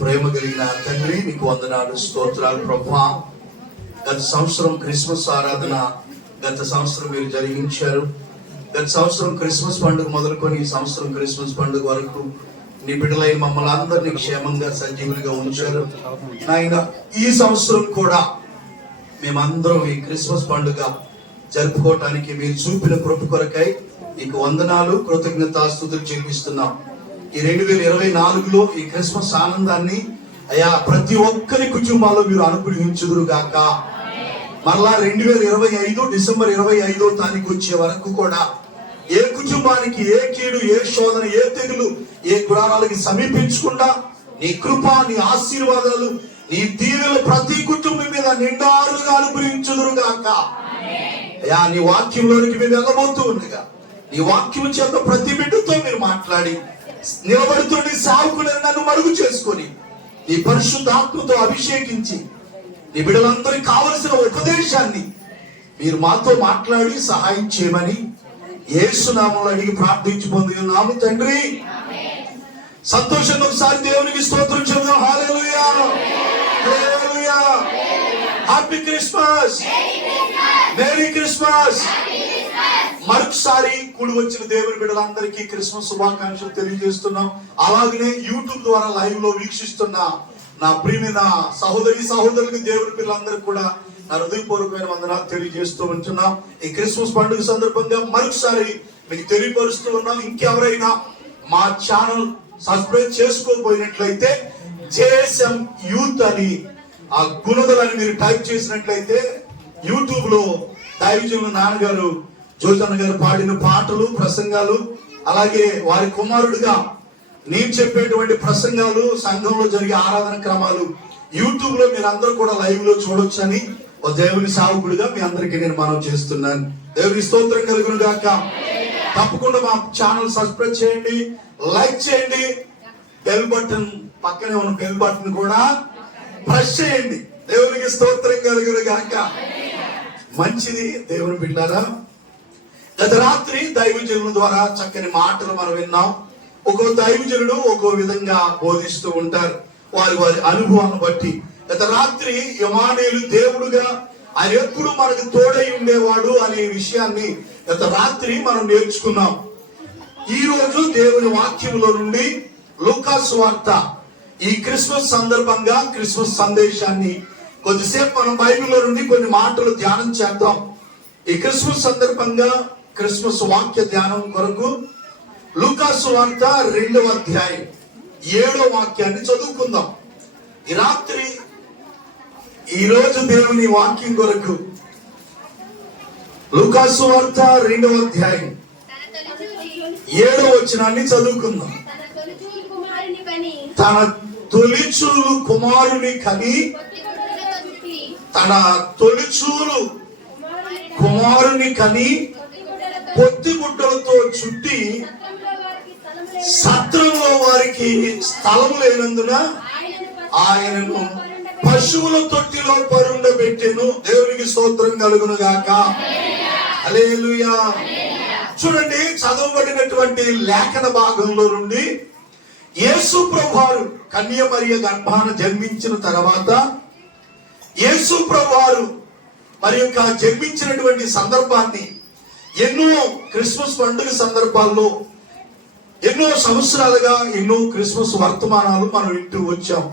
ప్రేమ కలిగిన తండ్రి, నీకు వందనాలు, స్తోత్రాలు ప్రభువా. గత సంవత్సరం క్రిస్మస్ ఆరాధన గత సంవత్సరం మీరు జరిగించారు. గత సంవత్సరం క్రిస్మస్ పండుగ మొదలుకొని ఈ సంవత్సరం క్రిస్మస్ పండుగ వరకు నీ బిడ్డలైన మమ్మల్ని అందరినీ క్షేమంగా సజీవులుగా ఉంచారు నాయన. ఈ సంవత్సరం కూడా మేమందరం ఈ క్రిస్మస్ పండుగ జరుపుకోవటానికి మీరు చూపిన కృప కొరకై నీకు వందనాలు, కృతజ్ఞతాస్తుతులు చెల్లిస్తున్నాం. ఈ 2024లో ఈ క్రిస్మస్ ఆనందాన్ని అయ్యా ప్రతి ఒక్కరి కుటుంబాల్లో మీరు అనుగ్రహించుదురు గాక. మరలా 2025 డిసెంబర్ 25వ తారీఖు వచ్చే వరకు కూడా ఏ కుటుంబానికి ఏ కీడు, ఏ శోధన, ఏ తెగులు, ఏ గుడారాలకి సమీపించకుండా నీ కృప, నీ ఆశీర్వాదాలు, నీ దీవెనలు ప్రతి కుటుంబం మీద నిండారుగా అనుగ్రహించుదురు గాక. అయ్యా నీ వాక్యంలోనికి మేము వెళ్ళబోతూ ఉండగా నీ వాక్యం చేత ప్రతి బిడ్డతో మీరు మాట్లాడి నిలబడుతుండి సావుకులను నన్ను మరుగు చేసుకొని నీ పరిశుద్ధ ఆత్మతో అభిషేకించి నీ బిడ్డలందరికీ కావలసిన ఉపదేశాన్ని మీరు మాతో మాట్లాడి సహాయం చేయమని యేసు నామములో అడిగి ప్రార్థించి పొంది ఉన్నాము తండ్రి. సంతోషంగా ఒకసారి దేవునికి స్తోత్రం చెబుదాం. Hallelujah, hallelujah. Happy Christmas, merry Christmas. మరొకసారి కూడి వచ్చిన దేవుని బిడ్డలందరికీ క్రిస్మస్ శుభాకాంక్షలు తెలియజేస్తున్నాం. అలాగనే యూట్యూబ్ ద్వారా లైవ్ లో వీక్షిస్తున్న నా ప్రియమైన సహోదరి సహోదరులకు దేవుని పిల్లలందరికీ కూడా నా హృదయపూర్వకమైన వందనాలు తెలియజేస్తూ ఉంటున్నాం. ఈ క్రిస్మస్ పండుగ సందర్భంగా మరొకసారి మీకు తెలియపరుస్తూ ఉన్నాం. ఇంకెవరైనా మా ఛానల్ సబ్స్క్రైబ్ చేసుకోకపోయినట్లయితే జేఎస్ఎం యూత్ అని ఆ గుణదలని మీరు టైప్ చేసినట్లయితే యూట్యూబ్ లో దైవజనులు నాన్నగారు జ్యోతన్న గారు పాడిన పాటలు, ప్రసంగాలు, అలాగే వారి కుమారుడిగా నేను చెప్పేటువంటి ప్రసంగాలు, సంఘంలో జరిగే ఆరాధన క్రమాలు యూట్యూబ్ లో మీరు అందరూ కూడా లైవ్ లో చూడొచ్చు అని ఓ దేవుని సేవకుడిగా మీ అందరికీ నేను మనవి చేస్తున్నాను. దేవుని స్తోత్రం కలుగును గాక. తప్పకుండా మా ఛానల్ సబ్స్క్రైబ్ చేయండి, లైక్ చేయండి, బెల్ బటన్ పక్కనే ఉన్న బెల్ బటన్ కూడా ప్రెస్ చేయండి. దేవునికి స్తోత్రం కలుగును గాక. మంచిది దేవుని బిడ్డలారా, గత రాత్రి దైవజనుల ద్వారా చక్కని మాటలు మనం విన్నాం. ఒక్కో దైవజనుడు ఒక్కో విధంగా బోధిస్తూ ఉంటారు వారి వారి అనుభవాన్ని బట్టి. గత రాత్రి యమానేలు దేవుడుగా ఆయన ఎప్పుడు మనకు తోడై ఉండేవాడు అనే విషయాన్ని గత రాత్రి మనం నేర్చుకున్నాం. ఈ రోజు దేవుని వాక్యంలో నుండి లూకాసు వార్త ఈ క్రిస్మస్ సందర్భంగా క్రిస్మస్ సందేశాన్ని కొద్దిసేపు మనం బైబిల్లో నుండి కొన్ని మాటలు ధ్యానం చేద్దాం. ఈ క్రిస్మస్ సందర్భంగా క్రిస్మస్ వాక్య ధ్యానం కొరకు లూకాసు వార్త 2వ అధ్యాయం 7వ వాక్యాన్ని చదువుకుందాం. ఈ రాత్రి ఈ రోజు దేవుని వాక్యం కొరకు లూకాసు వార్త 2వ అధ్యాయం 7వ వచనాన్ని చదువుకుందాం. తన తొలిచూలు కుమారుని కని పొత్తిగుడ్డలతో చుట్టి సత్రంలో వారికి స్థలం లేనందున ఆయనను పశువుల తొట్టిలో పరుండబెట్టెను. దేవునికి స్తోత్రం కలుగును గాక. హల్లెలూయా. చూడండి, చదవబడినటువంటి లేఖన భాగంలో నుండి యేసు ప్రభువారు కన్య మరియ గర్భాన జన్మించిన తర్వాత యేసు ప్రభువారు మరి యొక్క జన్మించినటువంటి సందర్భాన్ని ఎన్నో క్రిస్మస్ పండుగ సందర్భాల్లో ఎన్నో సంవత్సరాలుగా ఎన్నో క్రిస్మస్ వర్తమానాలు మనం వింటూ వచ్చాం.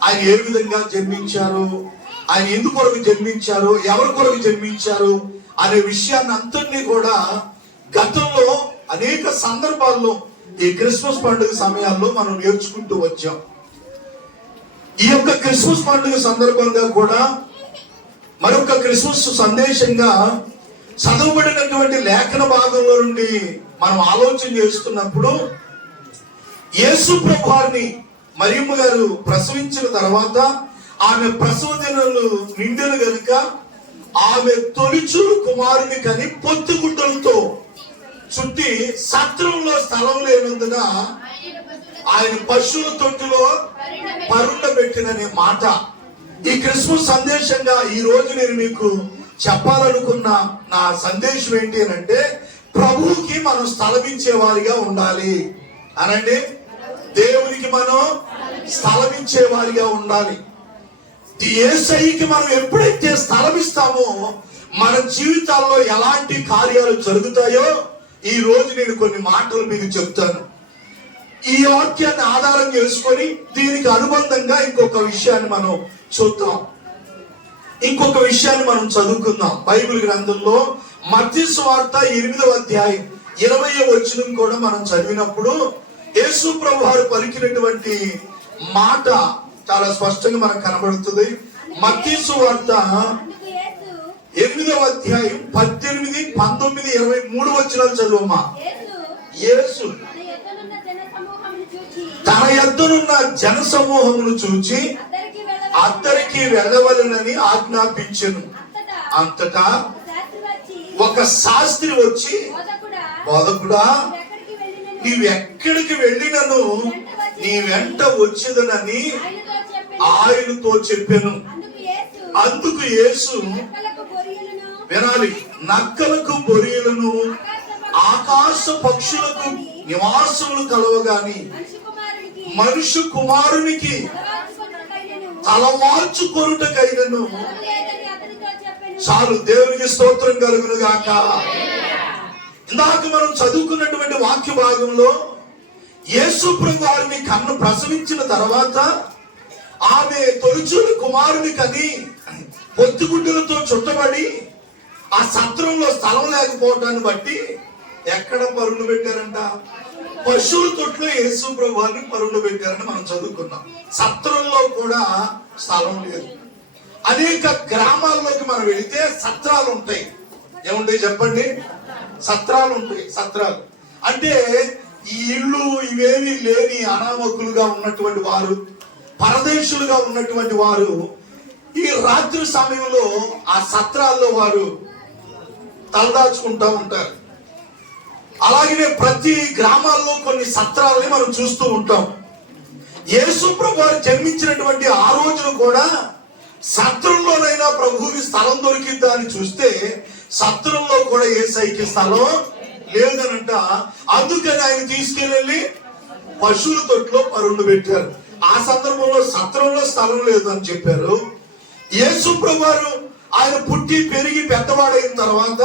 ఆయన ఏ విధంగా జన్మించారు, ఆయన ఎందుకు కొరకు జన్మించారు, ఎవరి కొరకు జన్మించారు అనే విషయాన్ని అంతటినీ కూడా గతంలో అనేక సందర్భాల్లో ఈ క్రిస్మస్ పండుగ సమయాల్లో మనం నేర్చుకుంటూ వచ్చాం. ఈ యొక్క క్రిస్మస్ పండుగ సందర్భంగా కూడా మరొక క్రిస్మస్ సందేశంగా చదవబడినటువంటి లేఖన భాగంలో నుండి మనం ఆలోచన చేస్తున్నప్పుడు యేసు ప్రభువారిని మరియమ్మ గారు ప్రసవించిన తర్వాత ఆమె ప్రసవ దినాలు నిండిన గనుక ఆమె తొలిచూలు కుమారుని కని పొత్తిగుడ్డలతో చుట్టి సత్రంలో స్థలం లేనందున ఆయన పశువుల తొట్టిలో పరుండబెట్టిననే మాట ఈ క్రిస్మస్ సందేశంగా ఈ రోజు నేను మీకు చెప్పాలనుకున్న నా సందేశం ఏంటి అంటే, ప్రభువుకి మనం స్థలం ఇచ్చే వారిగా ఉండాలి అనండి. దేవునికి మనం స్థలం ఇచ్చే వారిగా ఉండాలి. యేసయ్యకి మనం ఎప్పుడైతే స్థలం ఇస్తామో మన జీవితాల్లో ఎలాంటి కార్యాలు జరుగుతాయో ఈ రోజు నేను కొన్ని మాటలు మీకు చెప్తాను. ఈ వాక్యాన్ని ఆధారం చేసుకొని దీనికి అనుబంధంగా ఇంకొక విషయాన్ని మనం చూద్దాం. ఇంకొక విషయాన్ని మనం చదువుకుందాం. బైబిల్ గ్రంథంలో మత్తయి సువార్త 8వ అధ్యాయం 20వ వచనం కూడా మనం చదివినప్పుడు యేసు ప్రభు వారు పలికినటువంటి మాట చాలా స్పష్టంగా మనకు కనబడుతుంది. మత్తయి సువార్త 8వ అధ్యాయం 18, 19, 23 వచనాలు చదువమ్మా. యేసు తన యొద్దనున్న జన సమూహమును చూచి అద్దరికి వెళ్ళవలెనని ఆజ్ఞాపించెను. అంతటా ఒక శాస్త్రి వచ్చి, బోధకుడా, నీవెక్కడికి వెళ్ళినను నీ వెంట వచ్చేదనని ఆయనతో చెప్పెను. అందుకు యేసు, వినాలి, నక్కలకు బొరియలను ఆకాశ పక్షులకు నివాసములు కలవగాని మనుష్య కుమారునికి తలవార్చుకొనుటకైనను. చాలు, దేవునికి స్తోత్రం కలుగును గాక. ఇందాక మనం చదువుకున్నటువంటి వాక్య భాగంలో యేసు ప్రభు వారిని కన్ను ప్రసవించిన తర్వాత ఆమె తొలిచూలు కుమారుని కని పొత్తిగుడ్డలతో చుట్టబడి ఆ సత్రంలో స్థలం లేకపోవటాన్ని బట్టి ఎక్కడ పరులు పెట్టారంట? పశువుల తొట్లో యేసు ప్రభు వారిని పరులు పెట్టారని మనం చదువుకున్నాం. సత్రంలో కూడా స్థలం లేదు. అనేక గ్రామాల్లోకి మనం వెళితే సత్రాలు ఉంటాయి. ఏముంటాయి చెప్పండి? సత్రాలు ఉంటాయి. సత్రాలు అంటే ఈ ఇళ్ళు ఇవేమీ లేని అనామకులుగా ఉన్నటువంటి వారు, పరదేశులుగా ఉన్నటువంటి వారు ఈ రాత్రి సమయంలో ఆ సత్రాల్లో వారు తలదాచుకుంటా ఉంటారు. అలాగే ప్రతి గ్రామాల్లో కొన్ని సత్రాలని మనం చూస్తూ ఉంటాం. యేసు ప్రభు వారు జన్మించినటువంటి ఆ రోజున కూడా సత్రంలోనైనా ప్రభువుకి స్థలం దొరికిద్దా అని చూస్తే సత్రంలో కూడా యేసయ్యకి స్థలం లేదనంట. అందుకని ఆయన తీసుకెళ్ళి పశువుల తొట్లో పరుండు పెట్టారు. ఆ సందర్భంలో సత్రంలో స్థలం లేదు అని చెప్పారు. యేసు ప్రభు వారు ఆయన పుట్టి పెరిగి పెద్దవాడైన తర్వాత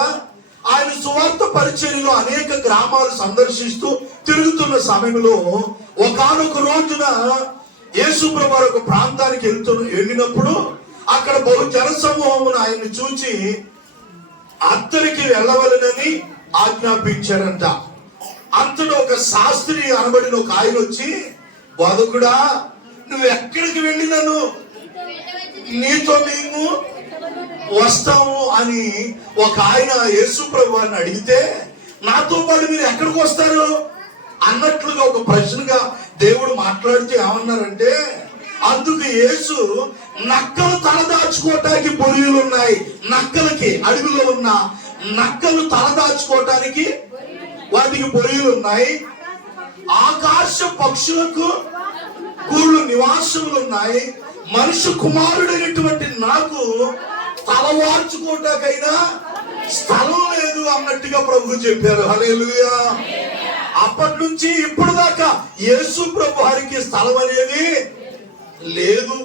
ఆయన సువార్త పరిచర్యలో అనేక గ్రామాలు సందర్శిస్తూ తిరుగుతున్న సమయంలో ఒకానొక రోజున యేసు ప్రభు వారు ఒక ప్రాంతానికి వెళ్ళినప్పుడు అక్కడ బహు జన సమూహమును ఆయన్ని చూచి అద్దరికి వెళ్ళవలెనని ఆజ్ఞాపించారంట. అంతలో ఒక శాస్త్రి అనబడిన ఒక ఆయన వచ్చి, బోధకుడా, నువ్వు ఎక్కడికి వెళ్ళినను నీతో మేము వస్తాము అని ఒక ఆయన యేసు ప్రభు వారిని అడిగితే, నాతో పాటు మీరు ఎక్కడికి వస్తారు అన్నట్లుగా ఒక ప్రశ్నగా దేవుడు మాట్లాడితే ఏమన్నారంటే, అందుకు యేసు, నక్కలు తలదాచుకోవటానికి బొరియలు ఉన్నాయి. నక్కలకి, అడవిలో ఉన్న నక్కలు తలదాచుకోవటానికి వాటికి బొరియలు ఉన్నాయి. ఆకాశ పక్షులకు గూళ్ళు నివాసములు ఉన్నాయి. మనుష్య కుమారుడైనటువంటి నాకు తలవార్చుకోవటాకైనా స్థలం లేదు అన్నట్టుగా ప్రభు చెప్పారు. హల్లెలూయా. అప్పటి నుంచి ఇప్పుడు దాకా యేసు ప్రభు వారికి స్థలం అనేది లేదు.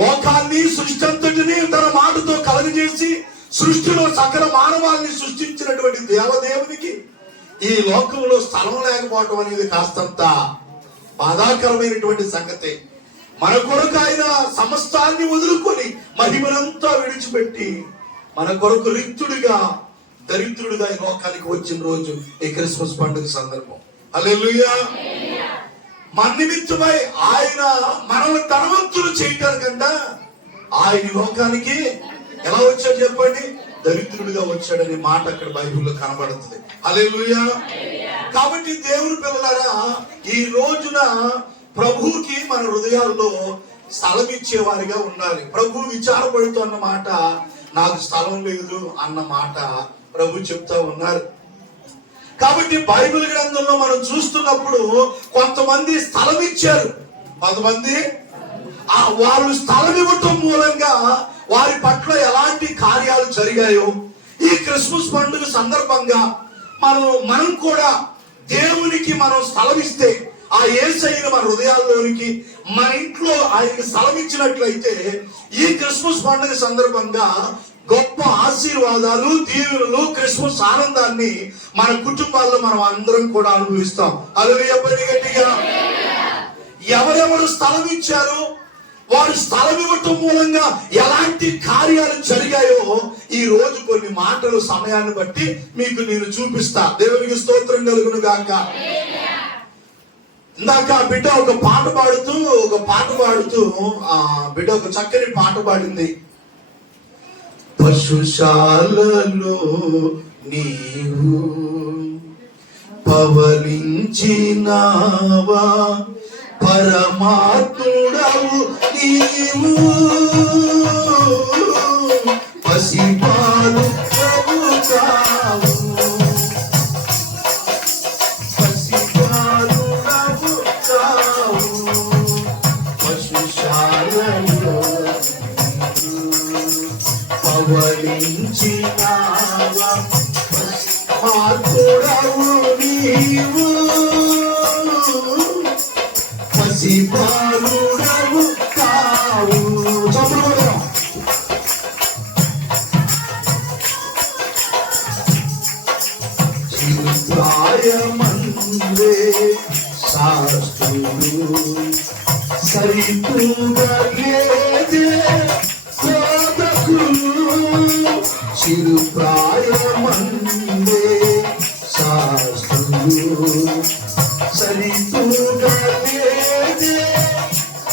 లోకాన్ని, సృష్టి అంతటిని తన మాటతో కలగజేసి సృష్టిలో సకల మానవాన్ని సృష్టించినటువంటి దేవదేవునికి ఈ లోకంలో స్థలం లేకపోవటం అనేది కాస్తంత బాధాకరమైనటువంటి సంగతి. మన కొరకు ఆయన సమస్తాన్ని వదులుకొని మహిమనంతా విడిచిపెట్టి మన కొరకు రిక్తుడిగా, దరిద్రుడిగా ఈ లోకానికి వచ్చిన రోజు ఈ క్రిస్మస్ పండుగ సందర్భం. హల్లెలూయా. మన నిమిత్తమై ఆయన మనల్ని ధనవంతులు చేయటానికంట ఆయన లోకానికి ఎలా వచ్చాడు చెప్పండి? దరిద్రుడిగా వచ్చాడనే మాట అక్కడ బైబిల్లో కనబడుతుంది. హల్లెలూయా. కాబట్టి దేవుని పిల్లలారా, ఈ రోజున ప్రభువుకి మన హృదయాల్లో స్థలం ఇచ్చేవారిగా ఉండాలి. ప్రభు విచారపడుతున్న మాట, నాకు స్థలం లేదు అన్న మాట ప్రభు చెప్తా ఉన్నారు. కాబట్టి బైబిల్ గ్రంథంలో మనం చూస్తున్నప్పుడు కొంతమంది స్థలం ఇచ్చారు, కొంతమంది వాళ్ళు స్థలం ఇవ్వటం మూలంగా వారి పట్ల ఎలాంటి కార్యాలు జరిగాయో ఈ క్రిస్మస్ పండుగ సందర్భంగా మనం కూడా దేవునికి మనం స్థలం ఇస్తే ఆ యేసయ్యను మన హృదయాల్లోనికి మన ఇంట్లో ఆయనకి స్థలం ఇచ్చినట్లయితే ఈ క్రిస్మస్ పండుగ సందర్భంగా గొప్ప ఆశీర్వాదాలు, దీవెనలు, క్రిస్మస్ ఆనందాన్ని మన కుటుంబాల్లో మనం అందరం కూడా అనుభవిస్తాం. హల్లెలూయా గట్టిగా. ఎవరెవరు స్థలం ఇచ్చారు, వారు స్థలం ఇవ్వటం మూలంగా ఎలాంటి కార్యాలు జరిగాయో ఈ రోజు కొన్ని మాటలు సమయాన్ని బట్టి మీకు నేను చూపిస్తా. దేవునికి స్తోత్రం కలుగును గాక. ఇందాక బిడ్డ ఒక పాట పాడుతూ ఆ బిడ్డ ఒక చక్కని పాట పాడింది. పశుశాలలో నీవు పవలించినావా, పరమాత్ముడవు నీవు, పసిపాలు ప్రభుతావు, పసిపాలు ప్రభుతావు, పశుశాలలో పవలించినావా, పరమాత్ముడవు నీవు, పసిపాలుడవు కావు. చిరుప్రాయమందే శాస్త్రులు సరితూగలేదే బోధకులు, చిరుప్రాయమందే శాస్త్రులు సరితూగలేదే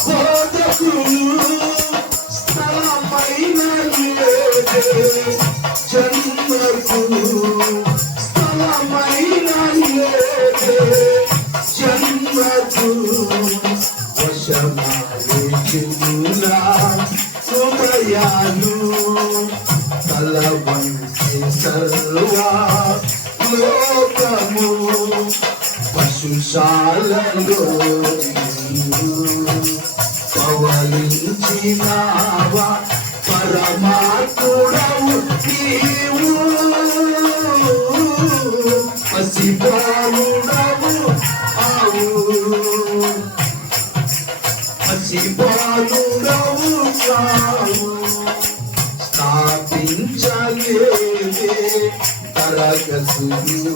బోధకులు, స్థలమైన లేదే జన్మకు, స్థలమైన లేదే జన్మకు, వశమాయే చిరులా హృదయాలు, తల వంచి సర్వా లోకము, పశుశాలలో పవలించినావా, పరమాత్ముడవు నీవు, పసిపాలుడవు ఆవు, పసిపాలుడవు కావు. స్థాపించలేదే తరగతులు,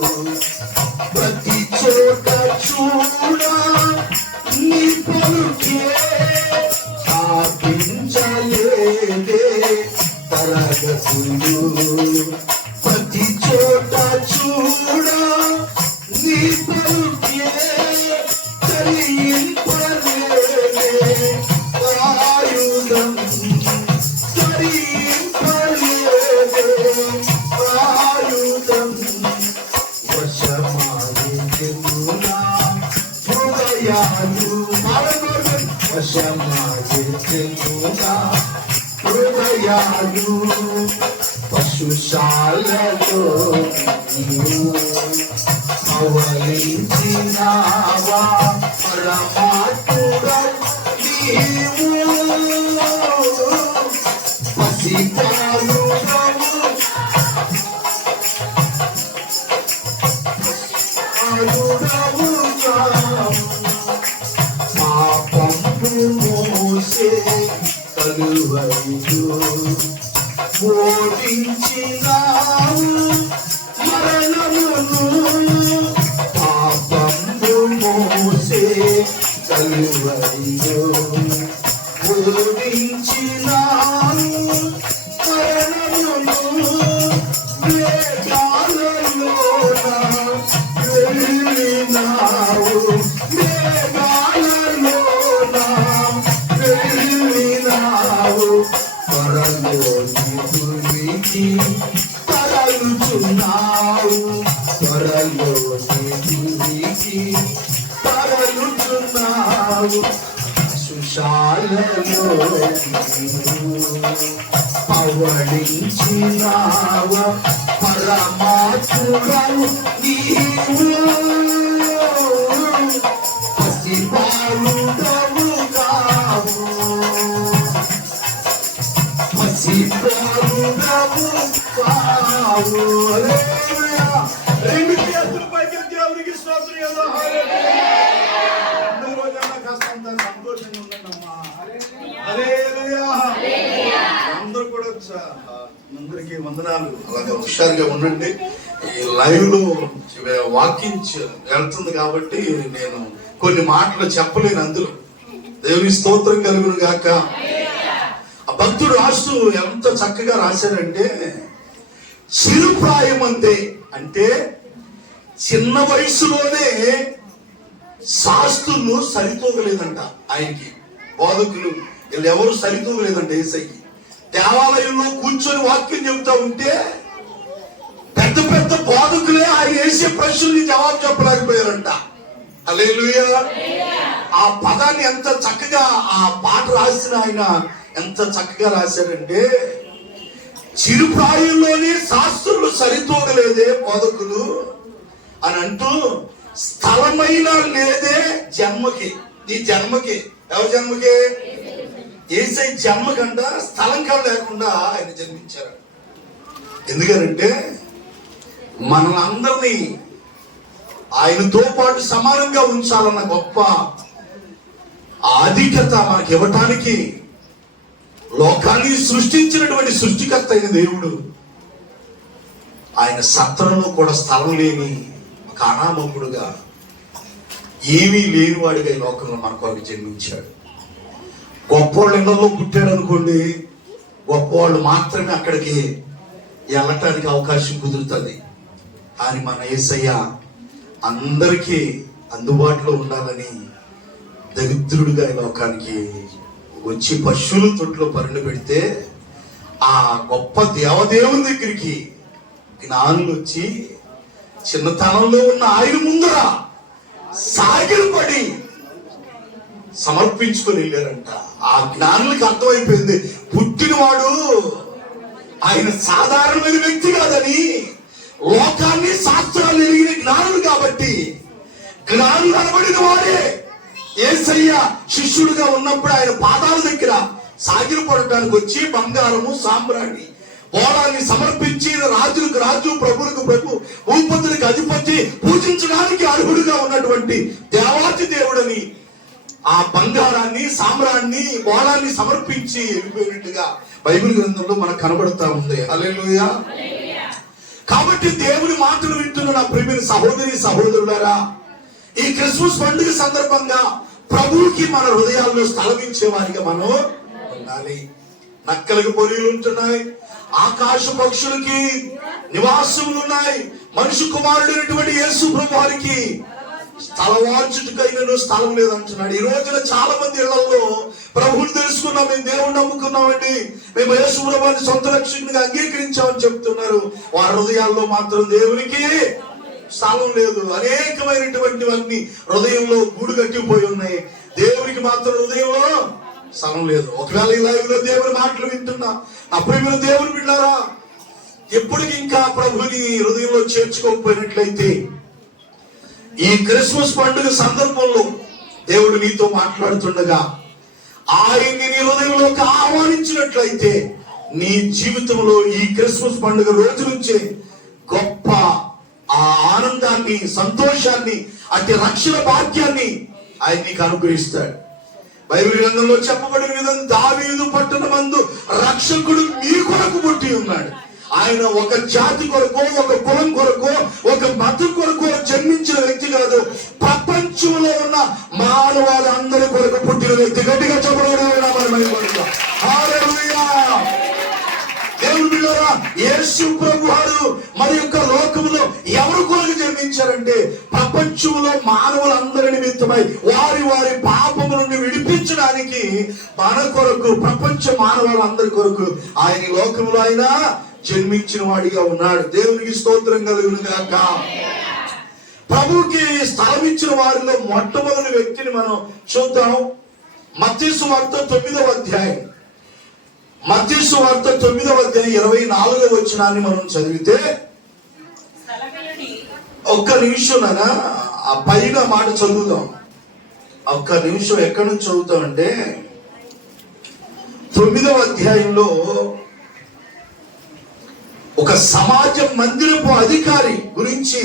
ప్రతి చోట చూడ నీ పలుకే, స్థాపించలేదే తరగతులు, ప్రతి చోట చూడ నీ పలుకే, తరింపలేదే ఆయుధం, తరింపలేదే ఆయుధం, వశమాయే చెల్లునా హృదయాలు, వశమాయే చెల్లునా హృదయాలు, పశుశాలలో పవలించినావా, పరమాత్ముడవు నీవు, పసిపాలుడవు పాపము మోసే కలువరిలో ఓడించినావు మరణమును, పాపము మోసే కలువరిలో ఓడించినావు మరణమును, వేదాలలోన వెళ్ళినావు, వేదాలలోన వెళ్ళినావు, త్వరలోని భూమికి తరలుచున్నావు, త్వరలోని భూమికి తరలుచున్నావు, సుశాలలో పవళించినావ, పరమాత్ముడవు నీవు, పసిపాలుడవు కావు, పసిపాలుడవు కావు. హల్లెలూయా. రెండు చేతులు పైకి దేవునికి స్తోత్రం. సంతోషంగా ఉండండి అమ్మా. హల్లెలూయా. అందరూ కూడా అందరికీ వందనాలు. అలాగే హుషారుగా ఉండండి. ఈ లైవ్ లో వాకింగ్ వెళ్తుంది కాబట్టి నేను కొన్ని మాటలు చెప్పలేను. అందులో దేవుని స్తోత్రం కలుగును గాక. ఆ భక్తుడు రాస్తూ ఎంత చక్కగా రాశారంటే, చిరుప్రాయం అంటే చిన్న వయసులోనే శాస్త్రులు సరితూగలేదంట. ఆయనకి బోధకులు వీళ్ళు ఎవరు సరితూగలేదంట. యేసయ్యకి దేవాలయంలో కూర్చొని వాక్యం చెబుతా ఉంటే పెద్ద పెద్ద బోధకులే ఆయన వేసే ప్రశ్నల్ని జవాబు చెప్పలేకపోయారంట. హల్లెలూయా. ఆ పదాన్ని ఎంత చక్కగా ఆ పాట రాసిన ఆయన ఎంత చక్కగా రాశారంటే, చిరుప్రాయంలోనే శాస్త్రులు సరితూగలేదే బోధకులు అని అంటూ, స్థలమైన లేదే జన్మకి. నీ జన్మకి, ఎవరి జన్మకి? యేసై జన్మకంట స్థలం కూడా లేకుండా ఆయన జన్మించారు. ఎందుకనంటే మనల్ని ఆయనతో పాటు సమానంగా ఉంచాలన్న గొప్ప ఆధిక్యత మనకి ఇవ్వటానికి లోకాన్ని సృష్టించినటువంటి సృష్టికర్త అయిన దేవుడు ఆయన సత్రంలో కూడా స్థలం లేని ఒక అనామకుడుగా, ఏమీ లేనివాడిగా ఈ లోకంలో మన కొరకు జన్మించాడు. గొప్పవాళ్ళు ఇళ్లలో పుట్టాడు అనుకోండి, గొప్పవాళ్ళు మాత్రమే అక్కడికి వెళ్ళటానికి అవకాశం కుదురుతుంది. కానీ మన యేసయ్య అందరికీ అందుబాటులో ఉండాలని దరిద్రుడిగా ఈ లోకానికి వచ్చి పశువుల తొట్టులో పరిణి పెడితే, ఆ గొప్ప దేవదేవుని దగ్గరికి జ్ఞానులు వచ్చి చిన్నతనంలో ఉన్న ఆయన ముందర సాగిలపడి సమర్పించుకొని వెళ్ళారంట. ఆ జ్ఞానులకు అర్థమైపోయింది, పుట్టినవాడు ఆయన సాధారణమైన వ్యక్తి కాదని. లోకాన్ని శాస్త్రాలు ఎరిగిన జ్ఞానులు కాబట్టి, జ్ఞానులు అనబడిన వాడే యేసయ్య శిష్యుడుగా ఉన్నప్పుడు ఆయన పాదాల దగ్గర సాగిలు పడటానికి వచ్చి బంగారము సాంబ్రాణి బోళాన్ని సమర్పించి, రాజులకు రాజు ప్రభులకు ప్రభు భూపతులకు అధిపతి పూజించడానికి అర్హుడుగా ఉన్నటువంటి దేవాతి దేవుడని ఆ బంగారాన్ని సామ్రాన్ని బోళాన్ని సమర్పించి వెళ్ళిపోయినట్టుగా బైబిల్ గ్రంథంలో మనకు కనబడుతూ ఉంది. హల్లెలూయా. కాబట్టి దేవుని మాటలు వింటున్న నా ప్రియమైన సహోదరి సహోదరులారా, ఈ క్రిస్మస్ పండుగ సందర్భంగా ప్రభువుకి మన హృదయాల్లో స్థలమిచ్చే వారిగా మనం ఉండాలి. నక్కలకు పొరియలు ఉంటున్నాయి, ఆకాశ పక్షులకి నివాసములు ఉన్నాయి, మనిషి కుమారుడైనటువంటి యేసు ప్రభు వారికి స్థలవార్చుటకైనా స్థలం లేదంటున్నాడు. ఈ రోజున చాలా మంది ఇళ్లలో ప్రభువుని తెలుసుకున్నాం, మేము దేవుణ్ణి నమ్ముకున్నామండి, మేము యేసు ప్రభువుని సొంత రక్షకునిగా అంగీకరించామని చెప్తున్నారు. వారి హృదయాల్లో మాత్రం దేవునికి స్థలం లేదు. అనేకమైనటువంటివన్నీ హృదయంలో గూడు కట్టిపోయి ఉన్నాయి, దేవునికి మాత్రం హృదయంలో స్థలం లేదు. ఒకవేళ ఈ లైవ్ లో దేవుని మాటలు వింటున్నా అప్పుడు దేవుని బిడ్డారా, ఎప్పటికి ఇంకా ప్రభుని హృదయంలో చేర్చుకోకపోయినట్లయితే, ఈ క్రిస్మస్ పండుగ సందర్భంలో దేవుడు నీతో మాట్లాడుతుండగా ఆయన్ని నీ హృదయంలోకి ఆహ్వానించినట్లయితే, నీ జీవితంలో ఈ క్రిస్మస్ పండుగ రోజు నుంచే గొప్ప ఆ ఆనందాన్ని, సంతోషాన్ని, అట్టి రక్షణ భాగ్యాన్ని ఆయన నీకు అనుగ్రహిస్తాడు. బైబిల్ గ్రంథంలో చెప్పబడిన విధంగా దావీదు పట్టణమందు రక్షకుడు మీ కొరకు పుట్టి ఉన్నాడు. ఆయన ఒక జాతి కొరకు, ఒక కులం కొరకు, ఒక మతం కొరకు జన్మించిన వ్యక్తి కాదు, ప్రపంచంలో ఉన్న మానవాళ్ళందరి కొరకు పుట్టిన వ్యక్తి. గట్టిగా చెప్పబడి దేవుని బిడ్డలారా, యేసు ప్రభు వారు మరి యొక్క లోకములో ఎవరి కొరకు జన్మించారంటే, ప్రపంచంలో మానవులందరి నిమిత్తమై వారి వారి పాపము నుండి విడిపించడానికి మన కొరకు, ప్రపంచ మానవులందరి కొరకు ఆయన లోకములో ఆయన జన్మించిన వాడిగా ఉన్నాడు. దేవునికి స్తోత్రం కలుగును గాక. ప్రభువుకి స్థలం ఇచ్చిన వారిలో మొట్టమొదటి వ్యక్తిని మనం చూద్దాం. మత్తయి సువార్త 9వ అధ్యాయం, మత్తయి సువార్త 9వ అధ్యాయం 24వ వచనాన్ని మనం చదివితే, ఒక్క నిమిషం నానా ఆ పైన మాట చదువుదాం. ఒక్క నిమిషం ఎక్కడి నుంచి చదువుతాం అంటే, 9వ అధ్యాయంలో ఒక సమాజ మందిరపు అధికారి గురించి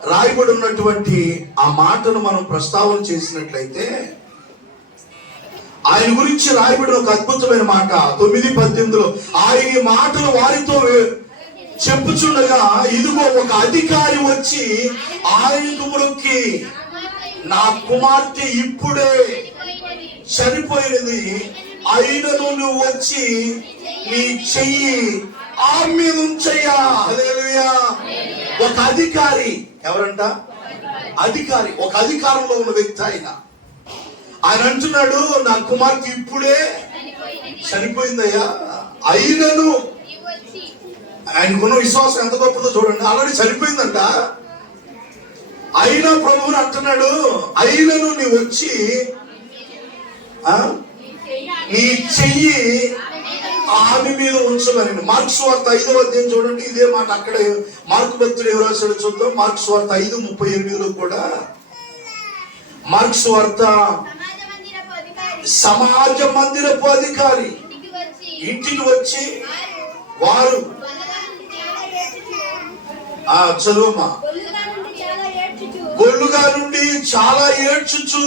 రాయబడి ఉన్నటువంటి ఆ మాటను మనం ప్రస్తావన చేసినట్లయితే, ఆయన గురించి రాయబడిన ఒక అద్భుతమైన మాట 9:18. ఆయన ఈ మాటలు వారితో చెప్పుచుండగా ఇదిగో ఒక అధికారి వచ్చి ఆయనకు మొక్కి, నా కుమార్తె ఇప్పుడే చనిపోయినది, అయినను నువ్వు వచ్చి నీ చెయ్యి ఆమె మీద ఉంచయ్యా. హల్లెలూయా. ఒక అధికారి, ఎవరంట? అధికారి, ఒక అధికారంలో ఉన్న వ్యక్తి. ఆయన అంటున్నాడు, నా కుమార్తె ఇప్పుడే చనిపోయిందయ్యా, అయినను, ఆయనకున్న విశ్వాసం ఎంత గొప్పదో చూడండి. ఆల్రెడీ చనిపోయిందంట, అయినా ప్రభువుని అంటున్నాడు, అయినను నీ వచ్చి నీ చెయ్యి ఆమె మీద ఉంచమని. మార్క్స్ వార్త 5వ అధ్యాయం చూడండి, ఇదే మాట అక్కడ మార్కు భక్తుడు ఎవరు రాశాడో చూద్దాం. మార్క్స్ వార్త 5:38 కూడా, మార్క్స్ వార్త, సమాజ మందిరపు అధికారి ఇంటికి వచ్చి వారు చదువుమా, గొల్లుగా నుండి చాలా ఏడ్చుచు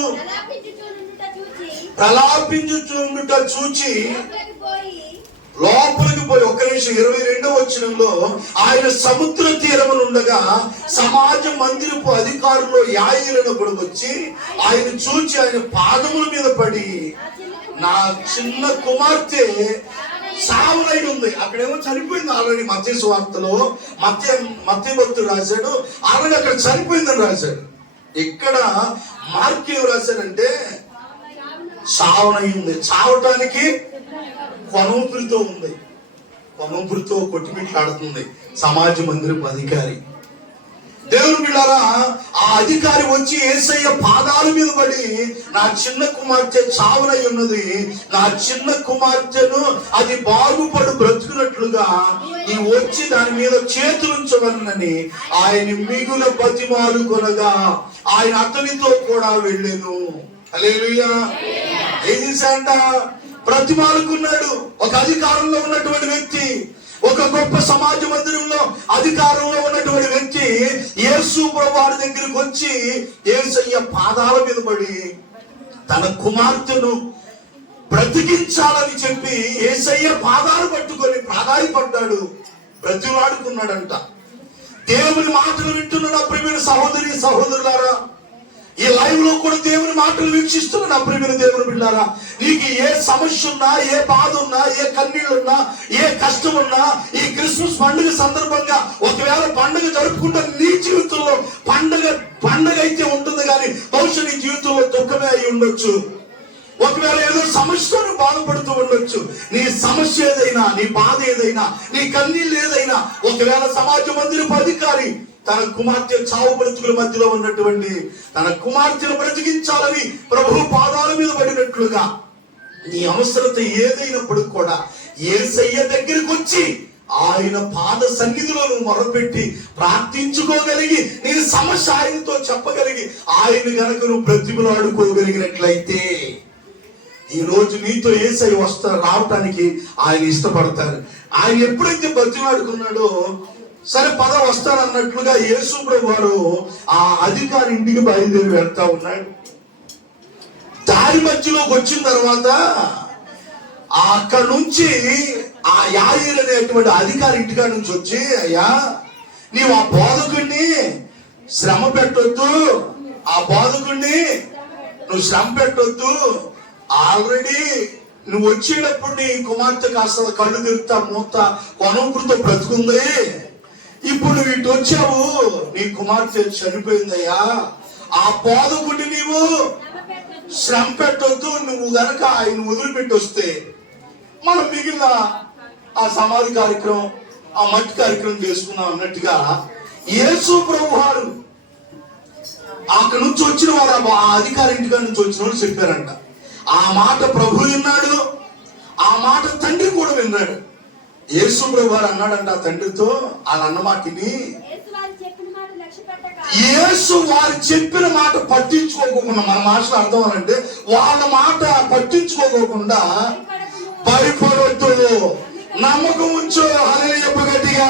ప్రలాపించుచుండుట చూచి లోపలికి పోయి, 22వ వచనంలో, ఆయన సముద్ర తీరమునుండగా సమాజ మందిరపు అధికారులు యాయిలను కూడా వచ్చి ఆయన చూచి ఆయన పాదముల మీద పడి, నా చిన్న కుమార్తె సావునై ఉంది. అక్కడేమో చనిపోయింది ఆల్రెడీ. మత్తయి సువార్తలో మత్తయి భక్తుడు రాశాడు, ఆల్రెడీ అక్కడ చనిపోయిందని రాశాడు. ఇక్కడ మార్క్ ఏం రాశాడంటే సావునై ఉంది. చావటానికి కొనూపిరితో ఉంది, కొనూపిరితో కొట్టిమిట్లాడుతుంది సమాజ మందిరపు అధికారి. దేవుని బిడ్డలారా, ఆ అధికారి వచ్చి యేసయ్య పాదాల మీద పడి, నా చిన్న కుమార్తె చావునై ఉన్నది, నా చిన్న కుమార్తెను అది బాగుపడు బ్రతుకున్నట్లుగా ఈ వచ్చి దాని మీద చేతులుంచవలనని ఆయన మిగుల బతిమాలు కొనగా ఆయన అతనితో కూడా వెళ్ళెను. హల్లెలూయా. ఏం చేశాడంట? ప్రతిమాలుకున్నాడు. ఒక అధికారంలో ఉన్నటువంటి వ్యక్తి, ఒక గొప్ప సమాజ మందిరంలో అధికారంలో ఉన్నటువంటి వ్యక్తి యేసు ప్రభువారి దగ్గరికి వచ్చి యేసయ్య పాదాల మీద పడి తన కుమార్తెను బ్రతికించాలని చెప్పి యేసయ్య పాదాలు పట్టుకొని ప్రాధాయపడ్డాడు, బ్రతిమాడుకున్నాడంట. దేవుని మాటలు వింటున్న నా ప్రియమైన సహోదరి సహోదరులారా, ఈ లైవ్ లో కూడా దేవుని మాటలు వీక్షిస్తున్న నా ప్రియమైన దేవుని బిడ్డలారా, నీకు ఏ సమస్య ఉన్నా, ఏ బాధ ఉన్నా, ఏ కన్నీళ్ళున్నా, ఏ కష్టం ఉన్నా, ఈ క్రిస్మస్ పండుగ సందర్భంగా ఒకవేళ పండుగ జరుపుకుంటే నీ జీవితంలో పండుగ అయితే ఉంటుంది, కానీ బహుశా నీ జీవితంలో దుఃఖమే అయి ఉండొచ్చు. ఒకవేళ ఏదో సమస్యను బాధపడుతూ ఉండొచ్చు. నీ సమస్య ఏదైనా, నీ బాధ ఏదైనా, నీ కన్నీళ్ళు ఏదైనా, ఒకవేళ సమాజ మందిరపు అధికారి తన కుమార్తె చావు బ్రతుకుల మధ్యలో ఉన్నటువంటి తన కుమార్తెను బ్రతికించాలని ప్రభు పాదాల మీద పడినట్లుగా నీ అవసరత ఏదైనప్పుడు కూడా యేసయ్య దగ్గరికి వచ్చి ఆయన పాద సన్నిధిలో నువ్వు మొరపెట్టి ప్రార్థించుకోగలిగి, నీ సమస్య ఆయనతో చెప్పగలిగి, ఆయన గనక నువ్వు బ్రతిమలాడుకోగలిగినట్లయితే ఈ రోజు నీతో యేసయ్య రావటానికి ఆయన ఇష్టపడతారు. ఆయన ఎప్పుడైతే బ్రతిమలాడుకున్నాడో, సరే పద వస్తానన్నట్లుగా యేసు ప్రభు వారు ఆ అధికారి ఇంటికి బయలుదేరి వెళ్తా ఉన్నాడు. దారి మధ్యలోకి వచ్చిన తర్వాత అక్కడ నుంచి ఆ యాయిర్ అనేటువంటి అధికారి ఇంటికాడ నుంచి వచ్చి, అయ్యా నీవు ఆ బోధకుడిని శ్రమ పెట్టొద్దు, ఆ బోధకుడిని నువ్వు శ్రమ పెట్టొద్దు, ఆల్రెడీ నువ్వు వచ్చేటప్పుడు నీ కుమార్తె కాస్త కళ్ళు తిరుగుతా మూత కొనూపురితో బ్రతుకుంది, ఇప్పుడు నువ్వు ఇటు వచ్చావు, నీ కుమార్తె చనిపోయిందయ్యా, ఆ బోధకుడిని నీవు శ్రమ పెట్టొద్దు, నువ్వు గనక ఆయన వదిలిపెట్టి వస్తే మనం మిగిలిన ఆ సమాధి కార్యక్రమం, ఆ మట్టి కార్యక్రమం చేసుకున్నాం అన్నట్టుగా యేసు ప్రభు వారు అక్కడి నుంచి వచ్చిన వారు ఆ అధికారి ఇంటికాడ నుంచి వచ్చిన వాళ్ళు చెప్పారంట. ఆ మాట ప్రభు విన్నాడు, ఆ మాట తండ్రి కూడా విన్నాడు. యేసు ప్రభు వారు అన్నాడంట ఆ తండ్రితో, వాళ్ళ అన్నమాటిని యేసు వారు చెప్పిన మాట పట్టించుకోకుండా, మన మాటలు అర్థం అవ్వాలంటే వాళ్ళ మాట పట్టించుకోకుండా భయపడొద్దు, నమ్మకం ఉంచు. అదే చెప్ప గట్టిగా,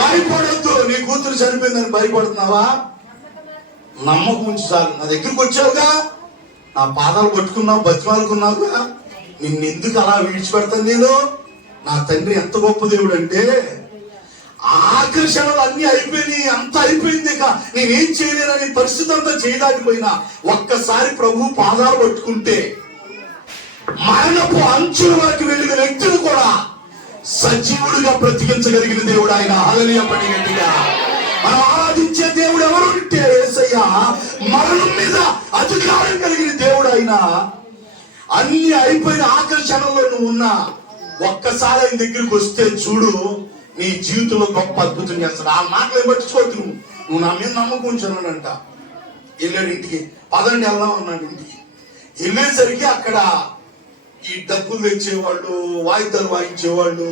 భయపడొద్దు. నీ కూతురు చనిపోయిందని భయపడుతున్నావా? నమ్మకం ఉంచు చాలు. నా దగ్గరికి వచ్చావుగా, నా పాదాలు పట్టుకున్నావు, బతిమాలుకున్నావుగా, నిన్నెందుకు అలా విడిచిపెడతాను నేను? నా తండ్రి ఎంత గొప్ప దేవుడు అంటే, ఆకర్షణలు అన్ని అయిపోయినాయి, అంత అయిపోయింది, ఇక నేనేం చేయలేనని పరిస్థితి అంతా చేయదాటిపోయినా ఒక్కసారి ప్రభు పాదాలు పట్టుకుంటే మరణపు అంచుల వరకు వెళ్ళిన వ్యక్తులు కూడా సజీవుడిగా బ్రతికించగలిగిన దేవుడు ఆయన. హల్లెలూయా పడి గట్టిగా. మనం ఆరాధించే దేవుడు ఎవరు అంటే యేసయ్య. మరణం మీద అధికారం కలిగిన దేవుడు ఆయన. అన్ని అయిపోయిన ఆకర్షణలో నువ్వు ఉన్నా ఒక్కసారి ఆయన దగ్గరికి వస్తే చూడు, నీ జీవితంలో గొప్ప అద్భుతం చేస్తాడు. ఆ మాటలు ఏం పట్టించుకోవద్దు. నువ్వు నా మీద నమ్మకం ఉంచానంట. వెళ్ళాడు ఇంటికి, పదండి వెళ్దాం అన్నాడు. ఇంటికి వెళ్ళేసరికి అక్కడ ఈ డబ్బులు తెచ్చేవాళ్ళు, వాయిద్యాలు వాయించేవాళ్ళు,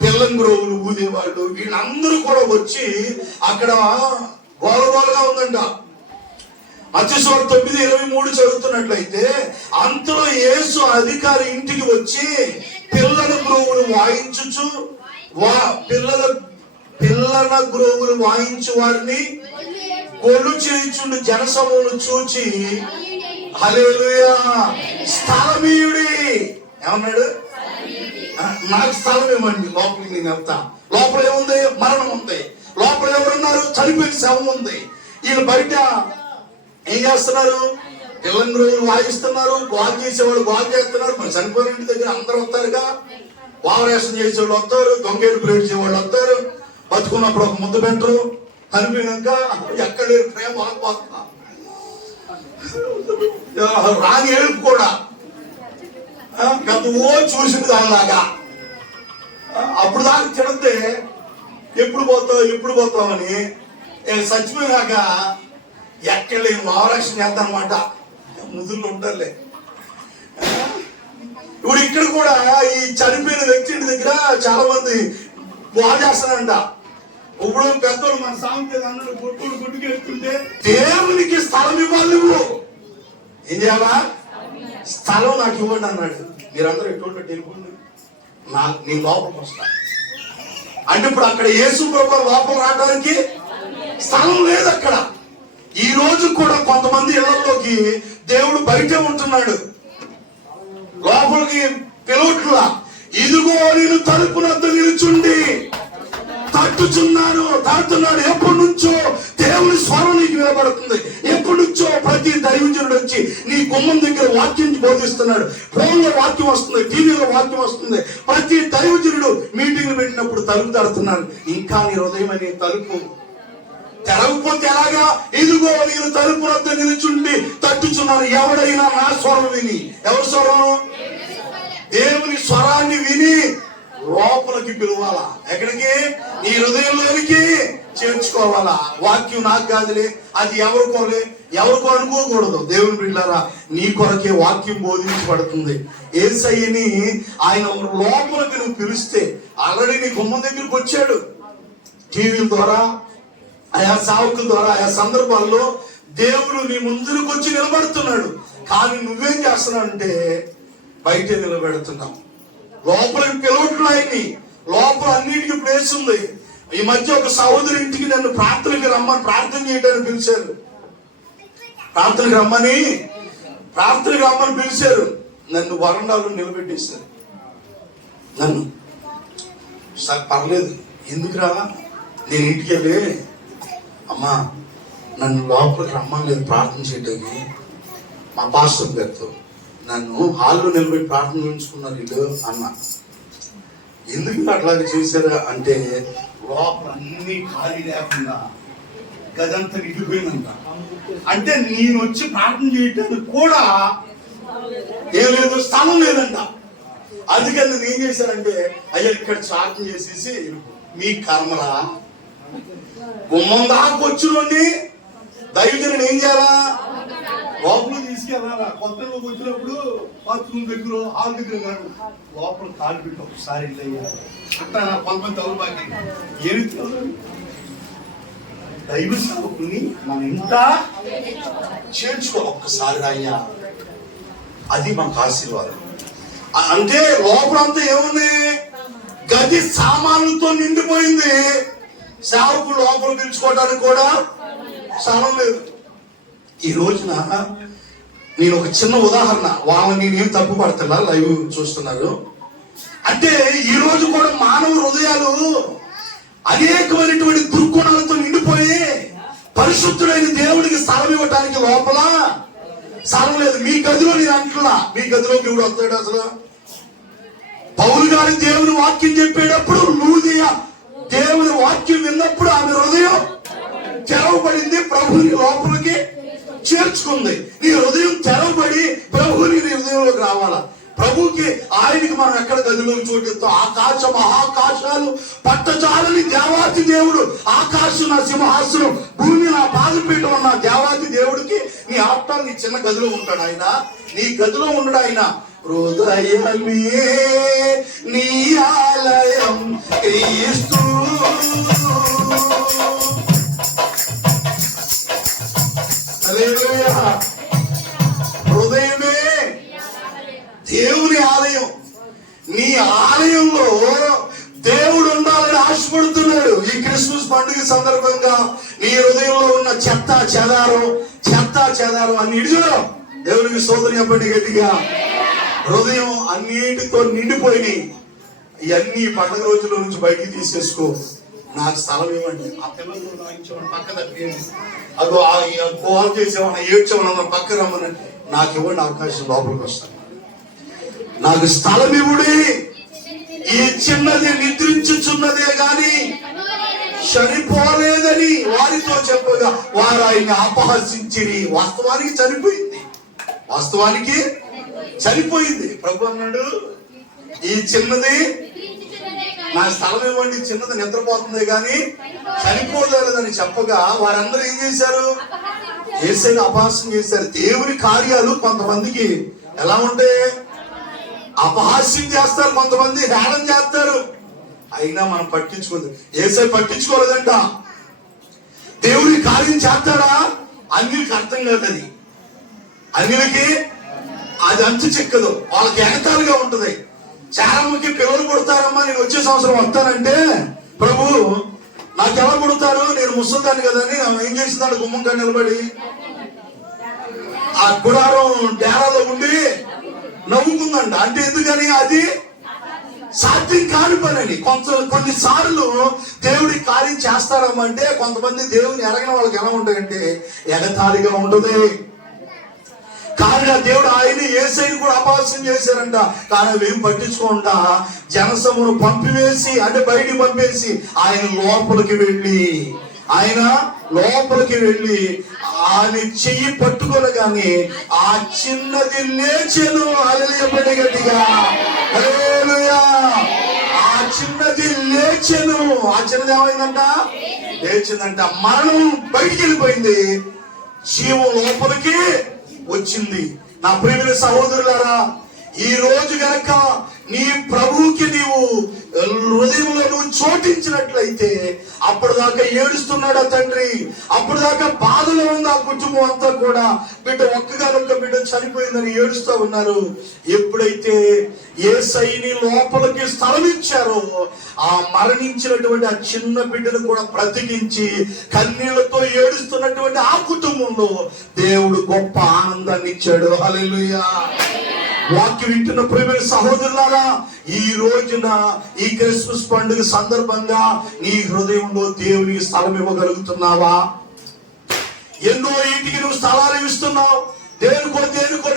పిల్లం గ్రోవులు ఊదేవాళ్ళు, వీళ్ళందరూ కూడా వచ్చి అక్కడ గోలగోలుగా ఉందంట. మత్తయి 9:23 చదువుతున్నట్లయితే, అంతలో యేసు అధికారి ఇంటికి వచ్చి పిల్లల గ్రోవులు వాయించుచు పిల్లల గ్రోవులు వాయించు వారిని కొల్లు చేయుచుండు జనసమూహం చూచి హల్లెలూయా స్థలమీయుడి ఏమన్నాడు? నాకు స్థలం ఇవ్వండి, లోపలికి నేను వెళ్తా. లోపల ఏముంది? మరణం ఉంది. లోపల ఎవరున్నారు? చనిపోయిన శవం ఉంది. వీళ్ళు బయట ఏం చేస్తున్నారు? పిల్లల రోజులు వాయిస్తున్నారు, గోల్ చేసేవాళ్ళు గోల్ చేస్తున్నారు. మరి చనిపోయిన ఇంటి దగ్గర అందరూ వస్తారుగా, వావరేషన్ చేసేవాళ్ళు వస్తారు, దొంగేడు ప్రేట్ చేసేవాళ్ళు వస్తారు. బతుకున్నప్పుడు ఒక ముద్ద పెట్టరు, చనిపోయినాక ఎక్కడ ప్రేమ వలకపోతున్నా రాని ఏడుపు కూడా గతవో చూసింది దానిలాగా. అప్పుడు దాకా తిడితే ఎప్పుడు పోతామని చచ్చిపోయినాక ఎక్కడ లేని వావరక్షణ చేద్దాం అనమాట. ముదురులు ఉంటారులే. ఇప్పుడు ఇక్కడ కూడా ఈ చనిపోయిన వ్యక్తి ఇంటి దగ్గర చాలా మంది బాగా చేస్తారంట. ఇప్పుడు పెద్దోళ్ళు మన సాంకేతిక అన్నాడు, గుడ్డుకు ఎత్తుంటే దేవునికి స్థలం ఇవ్వాలి. నువ్వు ఏం చేయాలా? స్థలం నాకు ఇవ్వండి అన్నాడు. మీరందరూ ఎటువంటి వెళ్ళిపోండి, నేను లోపలికి వస్తా అంటే ఇప్పుడు అక్కడ యేసు ప్రభువు లోపల రావడానికి స్థలం లేదు అక్కడ. ఈ రోజు కూడా కొంతమంది ఇళ్లలోకి దేవుడు బయటే ఉంటున్నాడు, లోపలికి పిలవట్లా. ఇదిగో నేను తలుపునద్ద నిలుచుండి తట్టుతున్నాడు. ఎప్పటి నుంచో దేవుని స్వరం నీకు వినబడుతుంది. ఎప్పటి నుంచో ప్రతి దైవజనుడు వచ్చి నీ గుమ్మం దగ్గర వాక్యం బోధిస్తున్నాడు. ఫోన్లో వాక్యం వస్తుంది, టీవీలో వాక్యం వస్తుంది. ప్రతి దైవజనుడు మీటింగ్లు పెట్టినప్పుడు తలుపు తడుతున్నాడు. ఇంకా నీ హృదయం అనే తలుపు తెరవకపోతే ఎలాగా? ఇదిగో నేను తలుపు వద్ద నిలుచుండి తట్టుచున్నాను. ఎవడైనా నా స్వరం విని, ఎవరి స్వరం? దేవుని స్వరాన్ని విని లోపలికి పిలవాలా. ఎక్కడికి? నీ హృదయంలోనికి చేర్చుకోవాలా. వాక్యం నాకు కాదులే, అది ఎవరికో అనుకోకూడదు. దేవుని బిడ్డలారా, నీ కొరకే వాక్యం బోధించబడుతుంది. యేసయ్యని ఆయన లోపలికి నువ్వు పిలిస్తే ఆల్రెడీ నీ గుమ్మం దగ్గరికి వచ్చాడు. టీవీల ద్వారా, ఆయా సావుకుల ద్వారా, ఆయా సందర్భాల్లో దేవుడు నీ ముందుకు వచ్చి నిలబడుతున్నాడు. కానీ నువ్వేం చేస్తున్నావు అంటే బయటే నిలబెడుతున్నావు. లోపలికి పిలవట్లు ఆయన్ని. లోపల అన్నిటికీ ప్లేస్ ఉంది. ఈ మధ్య ఒక సహోదరి ఇంటికి నన్ను ప్రార్థనకి రమ్మని, ప్రార్థన చేయడానికి పిలిచారు. ప్రార్థనకి రమ్మని పిలిచారు. నన్ను వరండాలో నిలబెట్టేశారు. నన్ను సార్ పర్లేదు, ఎందుకు రాలా? నేను ఇంటికి వెళ్ళి, అమ్మా నన్ను లోపలికి రమ్మని లేదు ప్రార్థన చేయడానికి. మా పాస్టర్ గారితో నన్ను హాల్లో నిలబెట్టి ప్రార్థన చేయించుకున్నారు వీళ్ళు అన్న. ఎందుకు అట్లాగే చేశారా అంటే, లోపల అన్ని ఖాళీ లేకుండా గదంతా నిండిపోయిందంట. అంటే నేను వచ్చి ప్రార్థన చేయడానికి కూడా ఏం లేదు, స్థలం లేదంట. అందుకని నేను ఏం చేశానంటే, అయ్యా ఇక్కడ ప్రార్థన చేసేసి మీ కర్మరా గుమ్మం దాకా వచ్చినండి దైవజనుడు ఏం చేయాలా? లోపల తీసుకెళ్ళాలా. కొత్తలో వచ్చినప్పుడు బాత్రూమ్ దగ్గర, హాల్ దగ్గర కాదు, లోపల కాలు పెట్టి ఒకసారి వెళ్ళయ్యా అట్లా. కొంతమంది తగులుబాకి ఏమి దైవ సేవకుని మనం ఇంత చేర్చుకో ఒక్కసారి అయ్యా, అది మాకు ఆశీర్వాదం. అంటే లోపలంతా ఏముంది? గది సామాన్లతో నిండిపోయింది. సేవకుడు లోపల పిలుచుకోవడానికి కూడా స్థలం లేదు. ఈ రోజున నేను ఒక చిన్న ఉదాహరణ, వాళ్ళని నేనేం తప్పు పడుతున్నా, లైవ్ చూస్తున్నారు అంటే ఈ రోజు కూడా మానవ హృదయాలు అనేకమైనటువంటి దుర్గుణాలతో నిండిపోయి పరిశుద్ధుడైన దేవుడికి స్థలం ఇవ్వటానికి లోపల స్థలం లేదు. మీ గదిలో నేను అంటున్నా, మీ గదిలోకి ఎవడు వస్తాడు అసలు? పౌలు గారి దేవుని వాక్యం చెప్పేటప్పుడు లూదియా దేవుని వాక్యం విన్నప్పుడు ఆమె హృదయం తెరవబడింది, ప్రభుని లోపలికి చేర్చుకుంది. నీ హృదయం తెరవబడి ప్రభుని నీ హృదయంలోకి రావాలా. ప్రభుకి ఆయనకి మనం ఎక్కడ గదిలో చోటిస్తాం? ఆకాశ మహాకాశాలు పట్టజాలని దేవాతి దేవుడు, ఆకాశం నా సింహాసనం, భూమి నా పాదపీఠం అన్న దేవాతి దేవుడికి నీ ఆప్తాలు నీ చిన్న గదిలో ఉంటాడు ఆయన. నీ గదిలో ఉండడు ఆయన. హృదయమే నీ ఆలయం క్రీస్తు, హల్లెలూయా. హృదయమే దేవుని ఆలయం. నీ ఆలయంలో దేవుడు ఉండాలని ఆశపడుతున్నాడు. ఈ క్రిస్మస్ పండుగ సందర్భంగా నీ హృదయంలో ఉన్న చెత్త చెదారం అన్ని ఇడిచో. దేవునికి స్తోత్రం చెప్పండి గట్టిగా. హృదయం అన్నిటితో నిండిపోయినాయి. ఇవన్నీ పండుగ రోజుల నుంచి బయటికి తీసేసుకో. నాకు స్థలం ఇవ్వండి, ఆ పిల్లలు పక్క తప్పియండి, అదో కోహం చేసేమన్నా ఏడ్చేమన్నా పక్క రమ్మని నాకు ఇవ్వండి, అవకాశం లోపలికి వస్తాను. నాకు స్థలం ఇవ్వుడి. ఈ చిన్నది నిద్రించుచున్నదే గాని చనిపోలేదని వారితో చెప్పగా వారు ఆయన అపహసించిరి. వాస్తవానికి చనిపోయింది. ప్రభు అన్నాడు, ఈ చిన్నది నా స్థలం ఇవ్వండి, చిన్నది నిద్రపోతుంది కానీ చనిపోలేదని చెప్పగా వారందరూ ఏం చేశారు? యేసయ్యను అపహాస్యం చేశారు. దేవుని కార్యాలు కొంతమందికి ఎలా ఉంటాయి? అపహాస్యం చేస్తారు, కొంతమంది హేళన చేస్తారు. అయినా మనం పట్టించుకోదు. యేసయ్య పట్టించుకోలేదంట. దేవుని కార్యం చేస్తాడా? అన్నిటికి అర్థం కాదు. అది అన్నిటికి అది అంతు చిక్కదు. వాళ్ళకి ఎగతాలుగా ఉంటది. చాలా మందికి పిల్లలు పుడతారమ్మా, నేను వచ్చే సంవత్సరం వస్తానంటే ప్రభు నాకు ఎలా పుడతారు, నేను ముసలిదాన్ని కదని ఏం చేసిందాడు? గుమ్మం కాడ నిలబడి ఆ గుడారం డేరాలో ఉండి నవ్వుకుందంట. అంటే ఎందుకని? అది సాధ్యం కాని పని. కొన్నిసార్లు దేవుడి కార్యం చేస్తారమ్మంటే కొంతమంది దేవుని ఎరగిన వాళ్ళకి ఎలా ఉంటాయంటే ఎగతాళిగా ఉంటుంది. కానీ ఆ దేవుడు ఆయన యేసయ్యను కూడా అపహాస్యం చేశారంట. కానీ అవి ఏం పట్టించుకోకుండా జనసమును పంపివేసి, అంటే బయటికి పంపేసి ఆయన లోపలికి వెళ్ళి ఆమె చెయ్యి పట్టుకోనగానే ఆ చిన్నది లేచెను. హల్లెలూయా గట్టిగా, హల్లెలూయా. ఆ చిన్నది లేచెను. ఆ చిన్నది లేచిందంట. మరణం బయటికి వెళ్ళిపోయింది, జీవం లోపలికి వచ్చింది. నా ప్రియమైన సహోదరులారా, ఈ రోజు గనక నీ ప్రభువుకి నీవు హృదయంలో నువ్వు చోటించినట్లయితే, అప్పటిదాకా ఏడుస్తున్నాడు ఆ తండ్రి, అప్పటిదాకా బాధలో ఉంది ఆ కుటుంబం అంతా కూడా. ఒక్క బిడ్డ చనిపోయిందని ఏడుస్తూ ఉన్నారు. ఎప్పుడైతే యేసయ్యని లోపలికి స్థలం ఇచ్చారో, ఆ మరణించినటువంటి ఆ చిన్న బిడ్డను కూడా బ్రతికించి కన్నీళ్లతో ఏడుస్తున్నటువంటి ఆ కుటుంబంలో దేవుడు గొప్ప ఆనందాన్ని ఇచ్చాడు. హల్లెలూయా. వాక్యం వింటున్న ప్రియమైన సహోదరులారా, ఈ రోజున ఈ క్రిస్మస్ పండుగ సందర్భంగా నీ హృదయంలో దేవునికి స్థలం ఇవ్వగలుగుతున్నావా? ఎన్నో ఇంటికి నువ్వు స్థలాలు ఇస్తున్నావు. దేనికో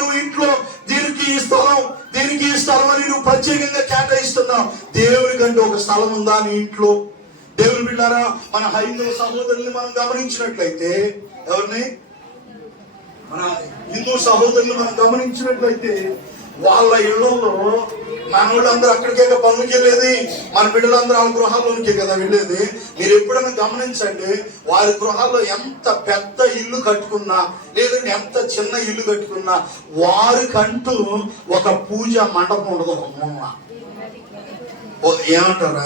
నువ్వు ఇంట్లో దీనికి ఈ స్థలం అని నువ్వు ప్రత్యేకంగా కేటాయిస్తున్నావు. దేవునికంటే ఒక స్థలం ఉందా నీ ఇంట్లో? దేవుని బిడ్డారా, మన హైందవ సహోదరుల్ని మనం గమనించినట్లయితే, ఎవరిని? మన హిందూ సహోదరులు మనం గమనించినట్లయితే వాళ్ళ ఇళ్లలో మనోళ్ళందరూ అక్కడికే పనులకి వెళ్ళేది, మన బిడ్డలందరూ వాళ్ళ గృహాల్లోనికే కదా వెళ్ళేది. మీరు ఎప్పుడైనా గమనించండి, వారి గృహాల్లో ఎంత పెద్ద ఇల్లు కట్టుకున్నా, లేదంటే ఎంత చిన్న ఇల్లు కట్టుకున్నా, వారికంటూ ఒక పూజ మండపం ఉండదు. ఒక మూల ఏమంటారా,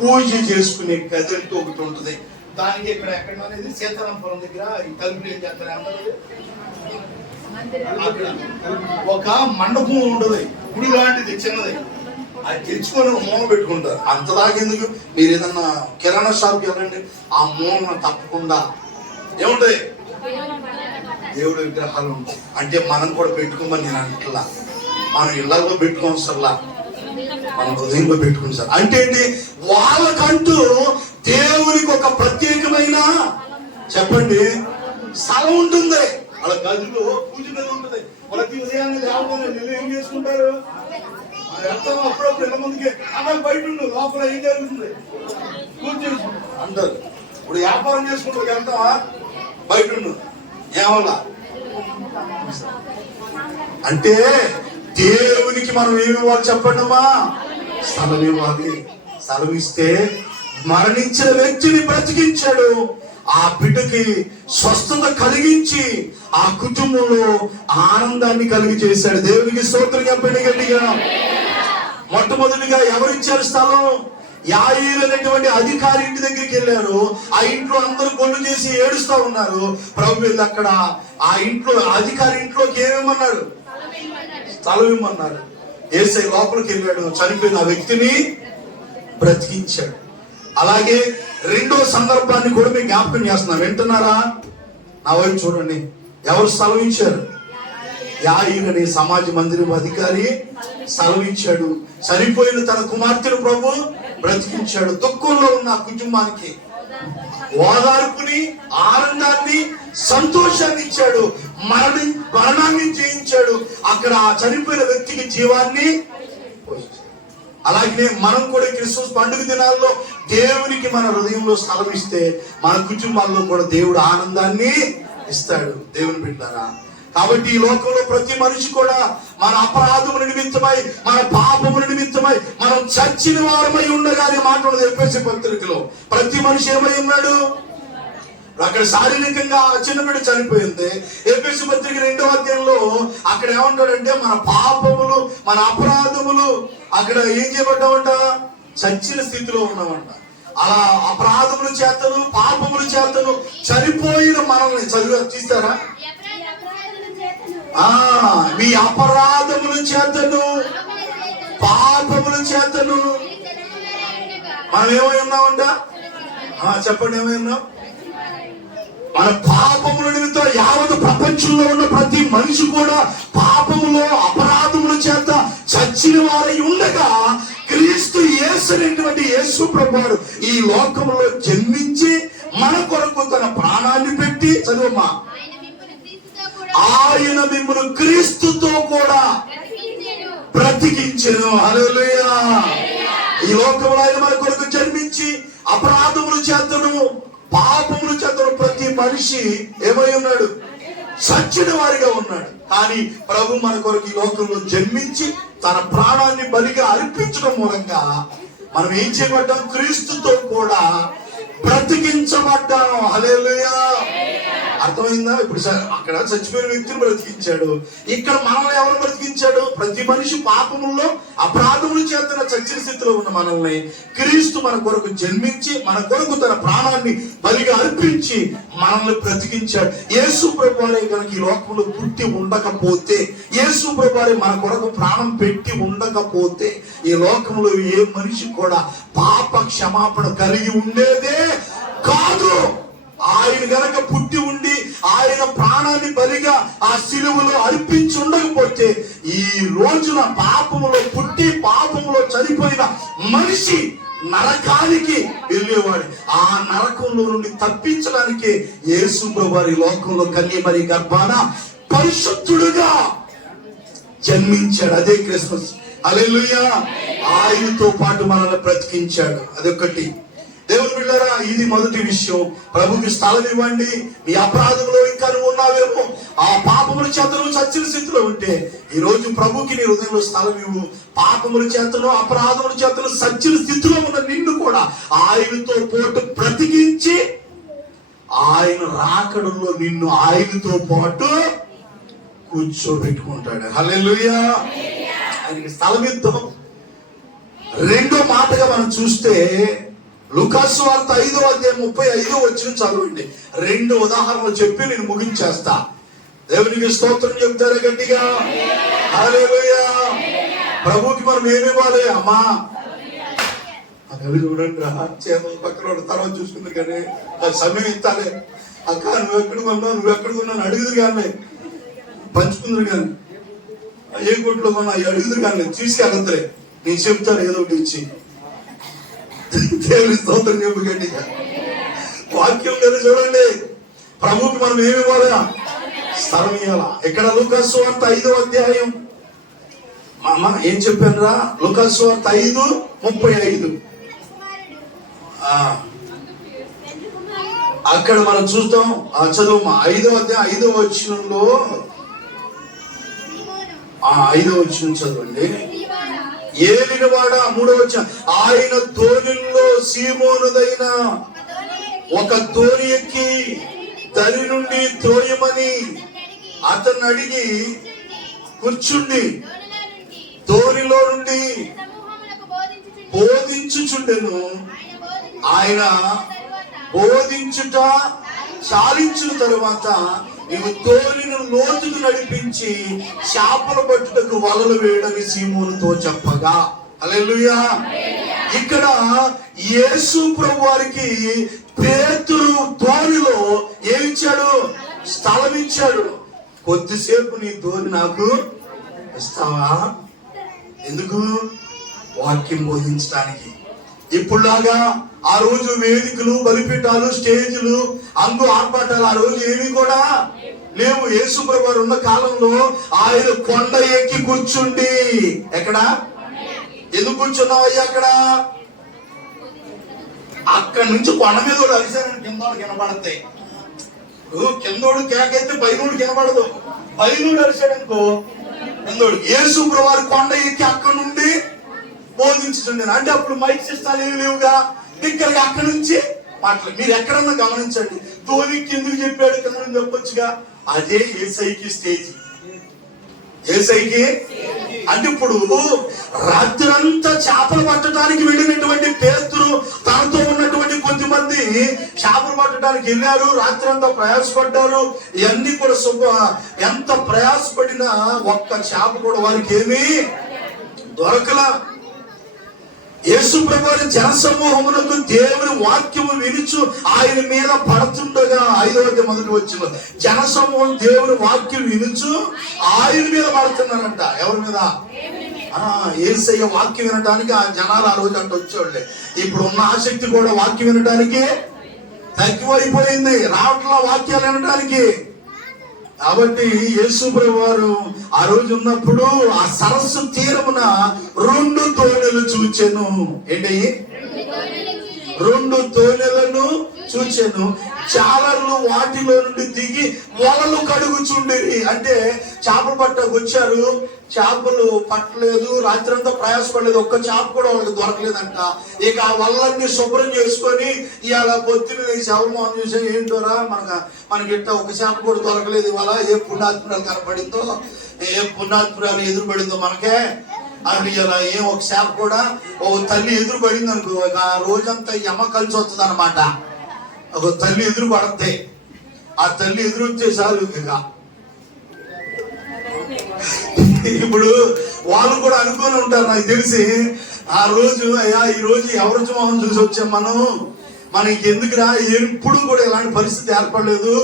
పూజ చేసుకునే గది అంటూ ఒకటి ఉంటుంది. దానికి ఇక్కడ ఎక్కడ అనేది సీతారాంపురం దగ్గర ఈ తలుపులు ఏం చేస్తారు అంటారు, అక్కడ ఒక మండపం ఉండదు, గుడి లాంటిది చిన్నది. అది తెచ్చుకొని మూల పెట్టుకుంటారు. అంతదాకెందుకు? మీరు ఏదన్నా కిరాణా షాప్కి వెళ్ళండి, ఆ మూలన తప్పకుండా ఏముంటాయి? దేవుడు విగ్రహాలు ఉంటాయి అంటే మనం కూడా పెట్టుకోమని నేను అంటలా. మనం ఇళ్లలో పెట్టుకోవసరలా, మనం హృదయంలో పెట్టుకుని సార్. అంటే ఏంటి, వాళ్ళకంటూ దేవునికి ఒక ప్రత్యేకమైన చెప్పండి స్థలం ఉంటుంది. వాళ్ళ గదిలో పూజ గది ఉంటుంది. ప్రతి ఉదయాన్ని లేవగానే వీళ్ళు ఏం చేసుకుంటారు, వెళ్తాం అప్పుడప్పుడు ఇళ్ళ ముందుకి, అలా బయట ఉండు, లోపల ఏం జరుగుతుంది పూజ చేసుకుంటారు అంటారు. ఇప్పుడు వ్యాపారం చేసుకుంటారు, వెళ్తావా బయట ఉండు ఏమల్లా అంటే దేవునికి మనం ఏమి ఇవ్వాలి చెప్పండి అమ్మా, స్థలం ఇవ్వాలి. స్థలం ఇస్తే మరణించిన వ్యక్తిని బ్రతికించాడు, ఆ బిడ్డకి స్వస్థత కలిగించి ఆ కుటుంబంలో ఆనందాన్ని కలిగి చేశాడు. దేవునికి స్తోత్రం చెప్పండి గట్టిగా. మొట్టమొదటిగా ఎవరిచ్చారు స్థలం? యాయీరు అనేటువంటి అధికారి ఇంటి దగ్గరికి వెళ్ళారు. ఆ ఇంట్లో అందరూ గొల్లు చేసి ఏడుస్తా ఉన్నారు. ప్రభు వెళ్ళి అక్కడ ఆ ఇంట్లో అధికారి ఇంట్లోకి ఏమేమన్నాడు, స్థలం ఇమ్మన్నారు. యేసయ్య లోపలికి వెళ్ళాడు, చనిపోయిన ఆ వ్యక్తిని బ్రతికించాడు. అలాగే రెండో సందర్భాన్ని కూడా మీకు జ్ఞాపకం చేస్తున్నాను, వింటున్నారా? నా వైపు చూడండి. ఎవరు స్థలం ఇచ్చారు? యాయీరు అనే సమాజ మందిరం అధికారి స్థలం ఇచ్చాడు. చనిపోయిన తన కుమార్తెను ప్రభు బ్రతికించాడు. దుఃఖంలో ఉన్న కుటుంబానికి ఓదార్పుని, ఆనందాన్ని, సంతోషాన్ని ఇచ్చాడు. మరణాన్ని జయించాడు. అక్కడ చనిపోయిన వ్యక్తికి జీవాన్ని. అలాగే మనం కూడా క్రిస్మస్ పండుగ దినాల్లో దేవునికి మన హృదయంలో స్థలం ఇస్తే మన కుటుంబాల్లో కూడా దేవుడు ఆనందాన్ని ఇస్తాడు. దేవుని బిడ్డలారా, కాబట్టి ఈ లోకంలో ప్రతి మనిషి కూడా మన అపరాధముల నిమిత్తమై, మన పాపముల నిమిత్తమై మనం చచ్చిన వారమై ఉండగా అనే మాట ఉన్నది ఎఫెసీ పత్రికలో. ప్రతి మనిషి ఏమై ఉన్నాడు? అక్కడ శారీరకంగా చిన్న బిడ్డ చనిపోయింది. ఎఫెసీ పత్రిక 2వ అధ్యాయంలో అక్కడ ఏమంటాడంటే మన పాపములు, మన అపరాధములు అక్కడ ఏం చేయబడ్డామంట, చచ్చిన స్థితిలో ఉన్నామంట. అలా అపరాధముల చేతను, పాపముల చేతను చనిపోయిన మనల్ని తీస్తారా? మీ అపరాధముల చేతను, పాపముల చేతను మనం ఏమై ఉన్నామంట? చెప్పండి, ఏమై ఉన్నాం? మన పాపముల నిమిత్తం యావత్ ప్రపంచంలో ఉన్న ప్రతి మనిషి కూడా పాపములో, అపరాధముల చేత చచ్చిన వారై ఉండగా క్రీస్తు యేసు అనేటువంటి యేసు ప్రభువారు ఈ లోకంలో జన్మించి మన కొరకు తన ప్రాణాన్ని పెట్టి, చదువమ్మా, ఆయన మిమ్మల్ని క్రీస్తుతో కూడా బ్రతికించెను. హల్లెలూయా. ఈ లోకంలో ఆయన మన కొరకు జన్మించి అపరాధముల చేతను, పాపముల చేతను ప్రతి మనిషి ఏమై ఉన్నాడు? చచ్చిన వారిగా ఉన్నాడు. కానీ ప్రభు మన కొరకు ఈ లోకంలో జన్మించి తన ప్రాణాన్ని బలిగా అర్పించడం మూలంగా మనం ఏం చేయబడ్డాం? క్రీస్తుతో కూడా బ్రతికించబడ్డాం. హల్లెలూయా. అర్థమైందా? ఇప్పుడు అక్కడ చచ్చిపోయిన వ్యక్తిని బ్రతికించాడు, ఇక్కడ మనల్ని ఎవరు బ్రతికించాడు? ప్రతి మనిషి పాపముల్లో, అపరాధముల చేత చచ్చిన స్థితిలో ఉన్న మనల్ని క్రీస్తు మన కొరకు జన్మించి మన కొరకు తన ప్రాణాన్ని బలిగా అర్పించి మనల్ని బ్రతికించాడు. యేసు ప్రభువారే కనుక ఈ లోకంలో పుట్టి ఉండకపోతే, యేసు ప్రభువారే మన కొరకు ప్రాణం పెట్టి ఉండకపోతే ఈ లోకంలో ఏ మనిషి కూడా పాప క్షమాపణ కలిగి ఉండేదే కాదు. ఆయన గనక పుట్టి ఉండి ఆయన ప్రాణాన్ని బలిగా ఆ శిలువలో అర్పించి ఉండకపోతే ఈ రోజున పాపములో పుట్టి పాపములో చనిపోయిన మనిషి నరకానికి వెళ్ళేవాడు. ఆ నరకంలో నుండి తప్పించడానికి యేసు ప్రభువారి లోకంలో కన్యమరి గర్భాన పరిశుద్ధుడుగా జన్మించాడు. అదే క్రిస్మస్. హల్లెలూయా. ఆయనతో పాటు మనల్ని బ్రతికించాడు. అదొకటి. దేవుని బిడ్డలారా, ఇది మొదటి విషయం. ప్రభుకి స్థలం ఇవ్వండి. మీ అపరాధంలో ఇంకా నువ్వు ఉన్నావేమో, ఆ పాపముల చేతను చచ్చిన స్థితిలో ఉంటే ఈ రోజు ప్రభుకి నీ హృదయంలో స్థలం ఇవ్వు. పాపముల చేతను, అపరాధముల చేతను చచ్చిన స్థితిలో ఉన్న నిన్ను కూడా ఆయనతో పాటు బ్రతికించి ఆయన రాకడంలో నిన్ను ఆయనతో పాటు కూర్చోబెట్టుకుంటాడు. హల్లెలూయా. ఆయనకి స్థలం ఇద్దాం. రెండో మాటగా మనం చూస్తే లూకాసు వార్త 5వ అధ్యాయం 35వ వచనం చదవండి. 2 ఉదాహరణలు చెప్పి నేను ముగించేస్తా. దేవునికి స్తోత్రం చెప్తారా గట్టిగా? హల్లెలూయా. ప్రభుకి మనం ఏమి ఇవ్వాలి? అమ్మా అది చూడండి రా, చేతుల పక్కన తర్వాత చూసుకుంది కానీ సమయం ఇస్తాలే. అక్క నువ్వు ఎక్కడ కొన్నావు, నువ్వు ఎక్కడ కొన్నావు అడుగుదురు కానీ, పంచుకుందరు కానీ, ఏ కొట్లో కొన్నా అడుగుదురు కానీ, తీసుకెళ్ళద్దులే, నేను చెప్తాను ఏదో ఒకటి ఇచ్చి. దేవుని స్తోత్రం చెప్పు గట్టిగా. వాక్యం లేదు చూడండి. ప్రభువుకి మనం ఏమి ఇవ్వాలా? స్థలం ఇవ్వాలా. ఇక్కడ లూకాసు సువార్త 5వ అధ్యాయం ఏం చెప్పాను రా? లూకాసు సువార్త 5:35. అక్కడ మనం చూస్తాం. చదువు 5వ అధ్యాయం 5వ వచనంలో 5వ వచనం చదవండి. ఏలినవాడ 3వ వచనం, ఆయన తోలిలో సీమోనుదైన ఒక తోలి ఎక్కి తరి నుండి త్రోయమని అతన్ని అడిగి కూర్చుండి తోలిలో నుండి బోధించుచుండెను. ఆయన బోధించుట చాలించిన తరువాత నీవు తోలిని లోతుకు నడిపించి చేపలు పట్టుటకు వలలు వేయడని సీమోనుతో చెప్పగా. హల్లెలూయా. ఇక్కడ యేసు ప్రభు వారికి పేతురు తోలిలో ఏమిచ్చాడు? స్థలం ఇచ్చాడు. కొద్దిసేపు నీ తోలి నాకు ఇస్తావా? ఎందుకు? వాక్యం బోధించడానికి. ఇప్పుడులాగా ఆ రోజు వేదికలు, బలిపీఠాలు, స్టేజీలు, అంగు ఆర్పాటాలు ఆ రోజు ఏమి కూడా లేవు. యేసు ప్రభు వారు ఉన్న కాలంలో ఆయన కొండ ఎక్కి కూర్చుండి, ఎక్కడ? ఎందుకు కూర్చున్నావు అయ్యా అక్కడ? అక్కడి నుంచి కొండ మీద కూడా అరిశారని కిందోడు కనబడతాయి. కిందోడు కేకైతే పైనోడు కనబడదు. పైనోడు అరిశాడనుకో కిందోడు. యేసు ప్రభు వారు కొండ ఎక్కి అక్కడ నుండి బోధించుండే. అంటే అప్పుడు మైక్ సిస్టాలు ఏమి లేవుగా. ఇక్కడికి అక్కడి నుంచి మాట్లాడు. మీరు ఎక్కడన్నా గమనించండి. తోలికి ఎందుకు చెప్పాడు కింద నుంచి చెప్పొచ్చుగా. అదే యేసయ్యకి స్టేజ్. యేసయ్యకి అంటే ఇప్పుడు రాత్రంతా చేపలు పట్టడానికి వెళ్ళినటువంటి పేతురు, తనతో ఉన్నటువంటి కొద్దిమంది చేపలు పట్టడానికి వెళ్ళారు. రాత్రంతా ప్రయాసపడ్డారు. ఇవన్నీ కూడా ఎంత ప్రయాసపడినా ఒక్క చేప కూడా వారికి ఏమీ దొరకలా. యేసు ప్రభువు జనసమూహములకు దేవుని వాక్యము వినుచు ఆయన మీద పడుతుండగా 5వ అధ్యాయం మొదటి వచనంలో జనసమూహం దేవుని వాక్యం వినుచు ఆయన మీద పడుతున్నారంట. ఎవరి మీద? యేసయ్య వాక్యం వినడానికి ఆ జనాలు ఆ రోజు అంటే వచ్చేవాళ్ళే. ఇప్పుడు ఉన్న ఆసక్తి కూడా వాక్యం వినడానికి తక్కువైపోయింది. రావట్ల వాక్యాలు వినడానికి. కాబట్టి యేసు ప్రభు వారు ఆ రోజు ఉన్నప్పుడు ఆ సరస్సు తీరమున 2 తోణెలు చూచెను. ఏంటి? 2 తోణెలను చూచెను. చాలర్లు వాటిలో నుండి దిగి వలలు కడుగుచుండేవి. అంటే చేపలు పట్టకు వచ్చారు, చేపలు పట్టలేదు, రాత్రంతా ప్రయాసపడలేదు, ఒక్క చేప కూడా వాళ్ళకి దొరకలేదంట. ఇక ఆ వలలన్నీ శుభ్రం చేసుకొని ఇవాళ పొద్దున్న చేపల మొహం చూసా, ఏంటోరా మనకి ఇట్ట ఒక చేప కూడా దొరకలేదు ఇవాళ. ఏ పుణ్యాత్మురాలు కనపడిందో, ఏ పుణ్యాత్మురాలు ఎదురుపడిందో మనకే అని ఇలా ఏం ఒక చేప కూడా ఒక తల్లి ఎదురుపడింది అనుకో, ఆ రోజంతా యమ కలిసి వస్తుంది అనమాట. ఒక తల్లి ఎదురు పడద్ది. ఆ తల్లి ఎదురు వచ్చేసారు. ఇప్పుడు వాళ్ళు కూడా అనుకుని ఉంటారు నాకు తెలిసి. ఆ రోజు అయ్యా ఈ రోజు ఎవరి మొహం చూసి వచ్చాం మనకి ఎందుకురా, ఎప్పుడు కూడా ఇలాంటి పరిస్థితి ఏర్పడలేదు,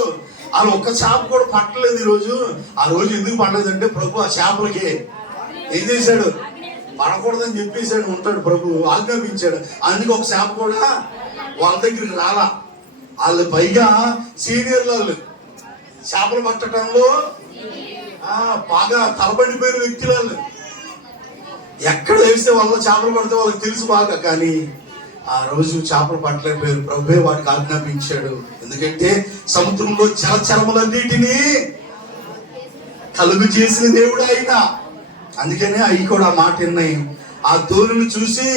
వాళ్ళు ఒక్క చేప కూడా పట్టలేదు ఈ రోజు. ఆ రోజు ఎందుకు పడలేదంటే ప్రభు ఆ చేపలకి ఏం చేశాడు? పడకూడదని చెప్పేసాడు. ఉంటాడు ప్రభు, ఆజ్ఞాపించాడు. అందుకే ఒక చేప కూడా వాళ్ళ దగ్గరికి రాలా. వాళ్ళు పైగా సీనియర్ వాళ్ళు చేపలు పట్టడంలో బాగా తలబడిపోయిన వ్యక్తులు వాళ్ళు. ఎక్కడ వేస్తే వాళ్ళ చేపలు పడితే వాళ్ళకి తెలుసు బాగా. కానీ ఆ రోజు చేపలు పట్టలేకపోయారు. ప్రభువే వాడికి ఆజ్ఞాపించాడు. ఎందుకంటే సముద్రంలో జలచరములన్నిటినీ కలుగు చేసిన దేవుడు ఆయన. అందుకనే అవి కూడా మాట విన్నాయి. ఆ తోలును చూసి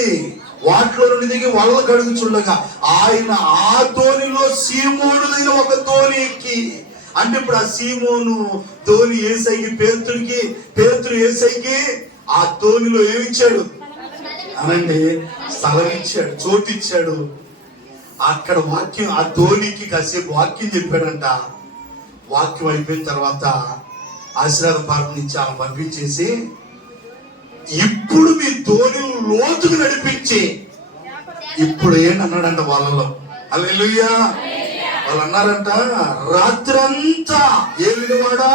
వాటిలో నుండి దిగి వలలు కడుగుచుండగా ఆయన ఆ తోలిలో సీమోనుదైన ఒక తోలి ఎక్కి. అంటే ఇప్పుడు ఆ సీమోను తోలి యేసయ్యకి, పేతురు యేసయ్యకి ఆ తోలిలో ఏమిచ్చాడు అనండి? స్థలం ఇచ్చాడు, చోటు ఇచ్చాడు. అక్కడ వాక్యం, ఆ తోలికి కాసేపు వాక్యం చెప్పాడంట. వాక్యం అయిపోయిన తర్వాత ఆశీర్వాద పార్క్ నుంచి ఆమె పంపించేసి, ఇప్పుడు మీ తోలి లోతుకు నడిపించి ఇప్పుడు ఏంటన్నాడంట వాళ్ళలో. హల్లెలూయా. వాళ్ళు అన్నారంట, రాత్రంతా ఏలినవాడా,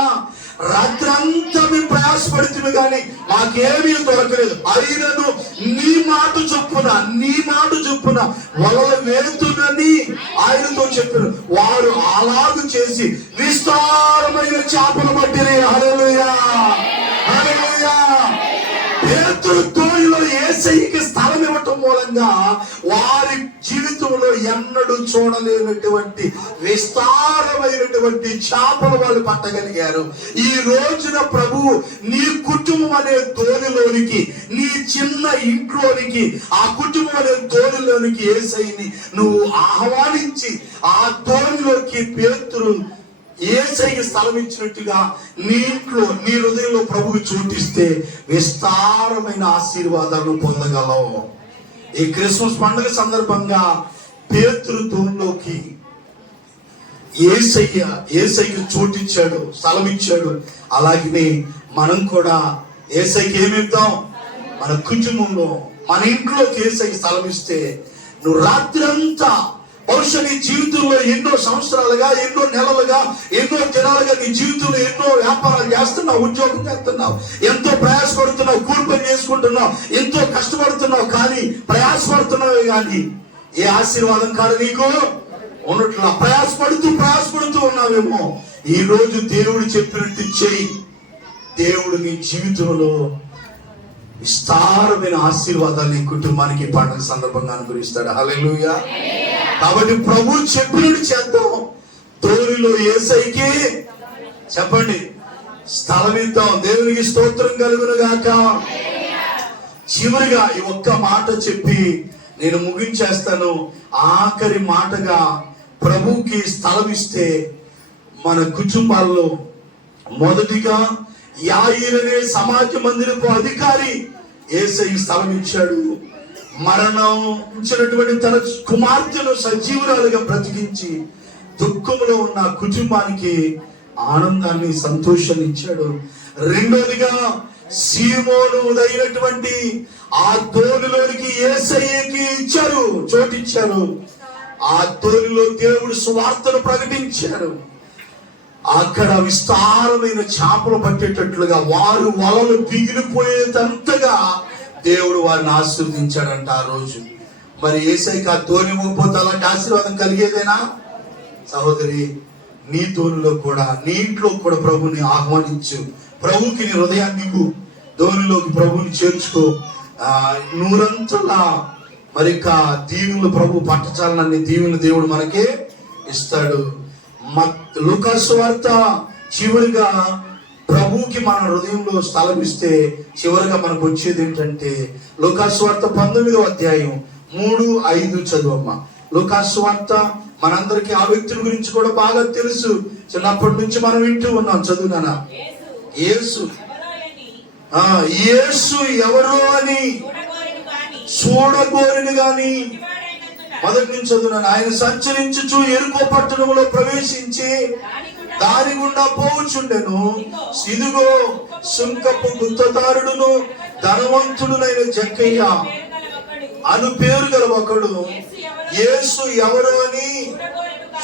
రాత్రంతా మేము ప్రయాసపడుతుంది కానీ మాకేమీ దొరకలేదు, అయినను నీ మాట చొప్పున వలలు వేస్తున్నని ఆయనతో చెప్పారు. వారు అలాగు చేసి విస్తారమైన చేపలు పట్టిరి. హల్లెలూయా, హల్లెలూయా. పేతురు తోలిలో యేసయ్యకి స్థలం ఇవ్వటం మూలంగా వారి జీవితంలో ఎన్నడూ చూడలేనటువంటి విస్తారమైనటువంటి చేపలు వాళ్ళు పట్టగలిగారు. ఈ రోజున ప్రభువు నీ కుటుంబం అనే తోలిలోనికి, నీ చిన్న ఇంట్లోనికి, ఆ కుటుంబం అనే తోలిలోనికి యేసయ్యని నువ్వు ఆహ్వానించి ఆ తోలిలోకి పేతురు యేసయ్యకి స్థలం ఇచ్చినట్టుగా నీ ఇంట్లో, నీ హృదయంలో ప్రభువు చోటిస్తే విస్తారమైన ఆశీర్వాదాలను పొందగలవు. ఈ క్రిస్మస్ పండుగ సందర్భంగా పేతురు తోలులోకి యేసయ్యకి చోటిచ్చాడు, స్థలం ఇచ్చాడు. అలాగనే మనం కూడా యేసయ్యకి ఏమిద్దాం? మన కుటుంబంలో, మన ఇంట్లోకి యేసయ్యకి స్థలం ఇస్తే నువ్వు రాత్రంతా, బహుశా నీ జీవితంలో ఎన్నో సంవత్సరాలుగా, ఎన్నో నెలలుగా, ఎన్నో దినాలుగా నీ జీవితంలో ఎన్నో వ్యాపారాలు చేస్తున్నావు, ఉద్యోగం చేస్తున్నావు, ఎంతో ప్రయాసపడుతున్నావు, కూలి పని చేసుకుంటున్నావు, ఎంతో కష్టపడుతున్నావు, కానీ ప్రయాసపడుతున్నావే కానీ ఏ ఆశీర్వాదం కాదు నీకు ఉన్నట్లా. ప్రయాసపడుతూ ఉన్నావేమో. ఈ రోజు దేవుడు చెప్పినట్టు చెయ్యి. దేవుడు నీ జీవితంలో విస్తారమైన ఆశీర్వాదాలు నీ కుటుంబానికి పండుగ సందర్భంగా అనుగ్రహిస్తాడు. హల్లెలూయా. కాబట్టి ప్రభు చెప్పినట్టు చేద్దాం. తోలిలో యేసయ్యకి చెప్పండి, స్థలం ఇద్దాం. దేవునికి స్తోత్రం కలుగును గాక. చివరిగా ఈ ఒక్క మాట చెప్పి నేను ముగించేస్తాను. ఆఖరి మాటగా ప్రభువుకి స్థలం ఇస్తే మన కుటుంబాల్లో మొదటిగా యాయీరనే సమాజ మందిరపు అధికారి యేసయ్య స్థలం ఇచ్చాడు. మరణించినటువంటి తన కుమార్తెను సజీవురాలుగా బ్రతికించి దుఃఖంలో ఉన్న కుటుంబానికి ఆనందాన్ని, సంతోషాన్ని ఇచ్చాడు. రెండోదిగా సీమోనుదైనటువంటి ఆ తోలులోనికి యేసయ్యకి ఇచ్చారు, చోటిచ్చారు. ఆ తోలులో దేవుడు సువార్తను ప్రకటించారు. అక్కడ విస్తారమైన చేపలు పట్టేటట్లుగా వారు వలలు పిగిలిపోయేదంతగా దేవుడు వారిని ఆశీర్వదించాడంట ఆ రోజు. మరి యేసయ్యకి ఆ తోని పోతే అలాంటి ఆశీర్వాదం కలిగేదేనా? సహోదరి, నీ తోనిలో కూడా, నీ ఇంట్లో కూడా ప్రభుని ఆహ్వానించు. ప్రభుకి నీ హృదయాన్ని ఇవ్వు. ధోనిలోకి ప్రభుని చేర్చుకో. నూరంతలా మరి దీవులు ప్రభు పట్టచాలనన్ని దీవులు దేవుడు మనకే ఇస్తాడు. లూకా సువార్త చివరిగా ప్రభువుకి మన హృదయంలో స్థలం ఇస్తే చివరిగా మనకు వచ్చేది ఏంటంటే లూకా సువార్త 19వ అధ్యాయం 3-5 చదువమ్మ. లూకా సువార్త మనందరికి ఆ వ్యక్తుల గురించి కూడా బాగా తెలుసు. చిన్నప్పటి నుంచి మనం వింటూ ఉన్నాం. చదువునా? యేసు ఎవరు అని చూడగోరిని గాని, మొదటి నుంచి చదువున్నాను. ఆయన సంచరించుచు యెరికో పట్టణంలో ప్రవేశించి దాని గుండా పోవచ్చుండెను. ఇదిగో సుంకపు గుత్తదారుడును ధనవంతుడునైన జక్కయ్య అను పేరు గల ఒకడు యేసు ఎవరు అని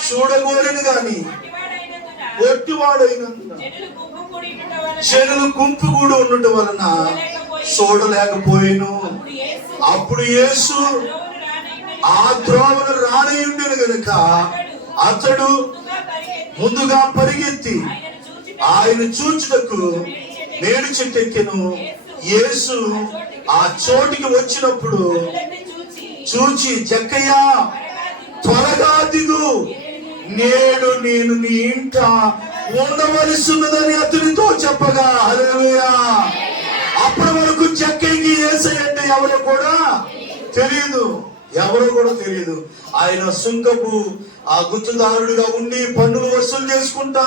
చూడగోరిని గాని ఒట్టివాడైనందున జనులు గుంపు కూడా ఉండటం వలన చూడలేకపోయాను. అప్పుడు యేసు ఆ త్రోవను రానయుండెను గనుక అతడు ముందుగా పరిగెత్తి ఆయన చూచుటకు మేడి చెట్టెక్కెను. యేసు ఆ చోటికి వచ్చినప్పుడు చూచి, జక్కయ్య త్వరగా దిగు, నేడు నేను నీ ఇంట ఉండవలసిన్నదని అతనితో చెప్పగా. హల్లెలూయా. అప్పటి వరకు జక్కయ్యకి యేసయ్య అంటే ఎవరో కూడా తెలియదు. ఆయన సుంకపు ఆ గుర్తుదారుడిగా ఉండి పన్నులు వసూలు చేసుకుంటా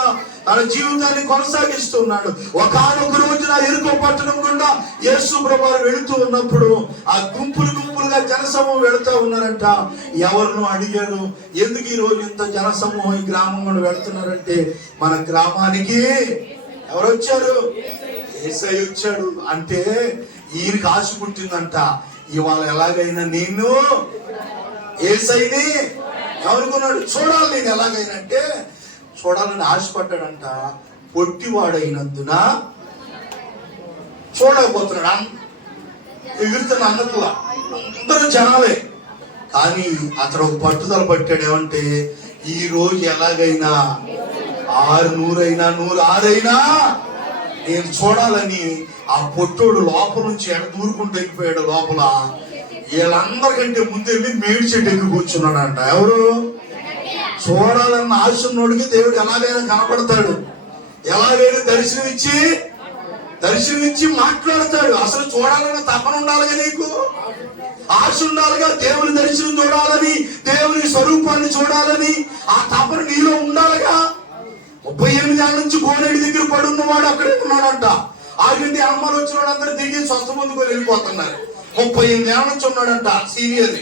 తన జీవితాన్ని కొనసాగిస్తున్నాడు. ఒకానొక రోజున యెరికో పట్టణం గుండా యేసు ప్రభువు వెళుతూ ఉన్నప్పుడు ఆ గుంపులుగా జనసమూహం వెళుతూ ఉన్నారంట. ఎవరినో అడిగారు, ఎందుకు ఈ రోజు ఇంత జనసమూహం ఈ గ్రామంలో వెళుతున్నారంటే, మన గ్రామానికి ఎవరు వచ్చారు? యేసయ్య వచ్చాడు. అంటే ఈయనకి ఆశ పుట్టిందంట, ఇవాళ ఎలాగైనా నేను యేసయ్యని ఎవరుకున్నాడు? చూడాలి నేను ఎలాగైనా అంటే చూడాలని ఆశపడ్డాడంట. పొట్టివాడైనందున చూడలేకపోతున్నాడు. ఎగురుతున్న అన్నట్లా అందరూ జనాలే. కానీ అతడు ఒక పట్టుదల పట్టాడు. ఏమంటే ఈ రోజు ఎలాగైనా 600 నేను చూడాలని ఆ పొట్టోడు లోపల నుంచి దూరుకుంటూ వెళ్ళిపోయాడు. లోపల వీళ్ళందరికంటే ముందెళ్ళి మేడి చెట్టు ఎక్కి కూర్చున్నాడంట. ఎవరు? చూడాలన్న ఆశ ఉన్నోడికి దేవుడు ఎలాగైనా కనపడతాడు, ఎలాగైనా దర్శనమిచ్చి మాట్లాడతాడు. అసలు చూడాలన్న తపన ఉండాలిగా, నీకు ఆశ ఉండాలిగా. దేవుని దర్శనం చూడాలని, దేవుని స్వరూపాన్ని చూడాలని ఆ తపన నీలో ఉండాలిగా. 38 ఏళ్ళ నుంచి కోనేటి దగ్గర పడి ఉన్నవాడు అక్కడే ఉన్నాడంట. ఆగింటి అమ్మాలు వచ్చిన వాడు అందరూ దిగి స్వస్థ పొందుకొని వెళ్ళిపోతున్నారు. 38 ఏళ్ళ నుంచి ఉన్నాడంట. సీనియర్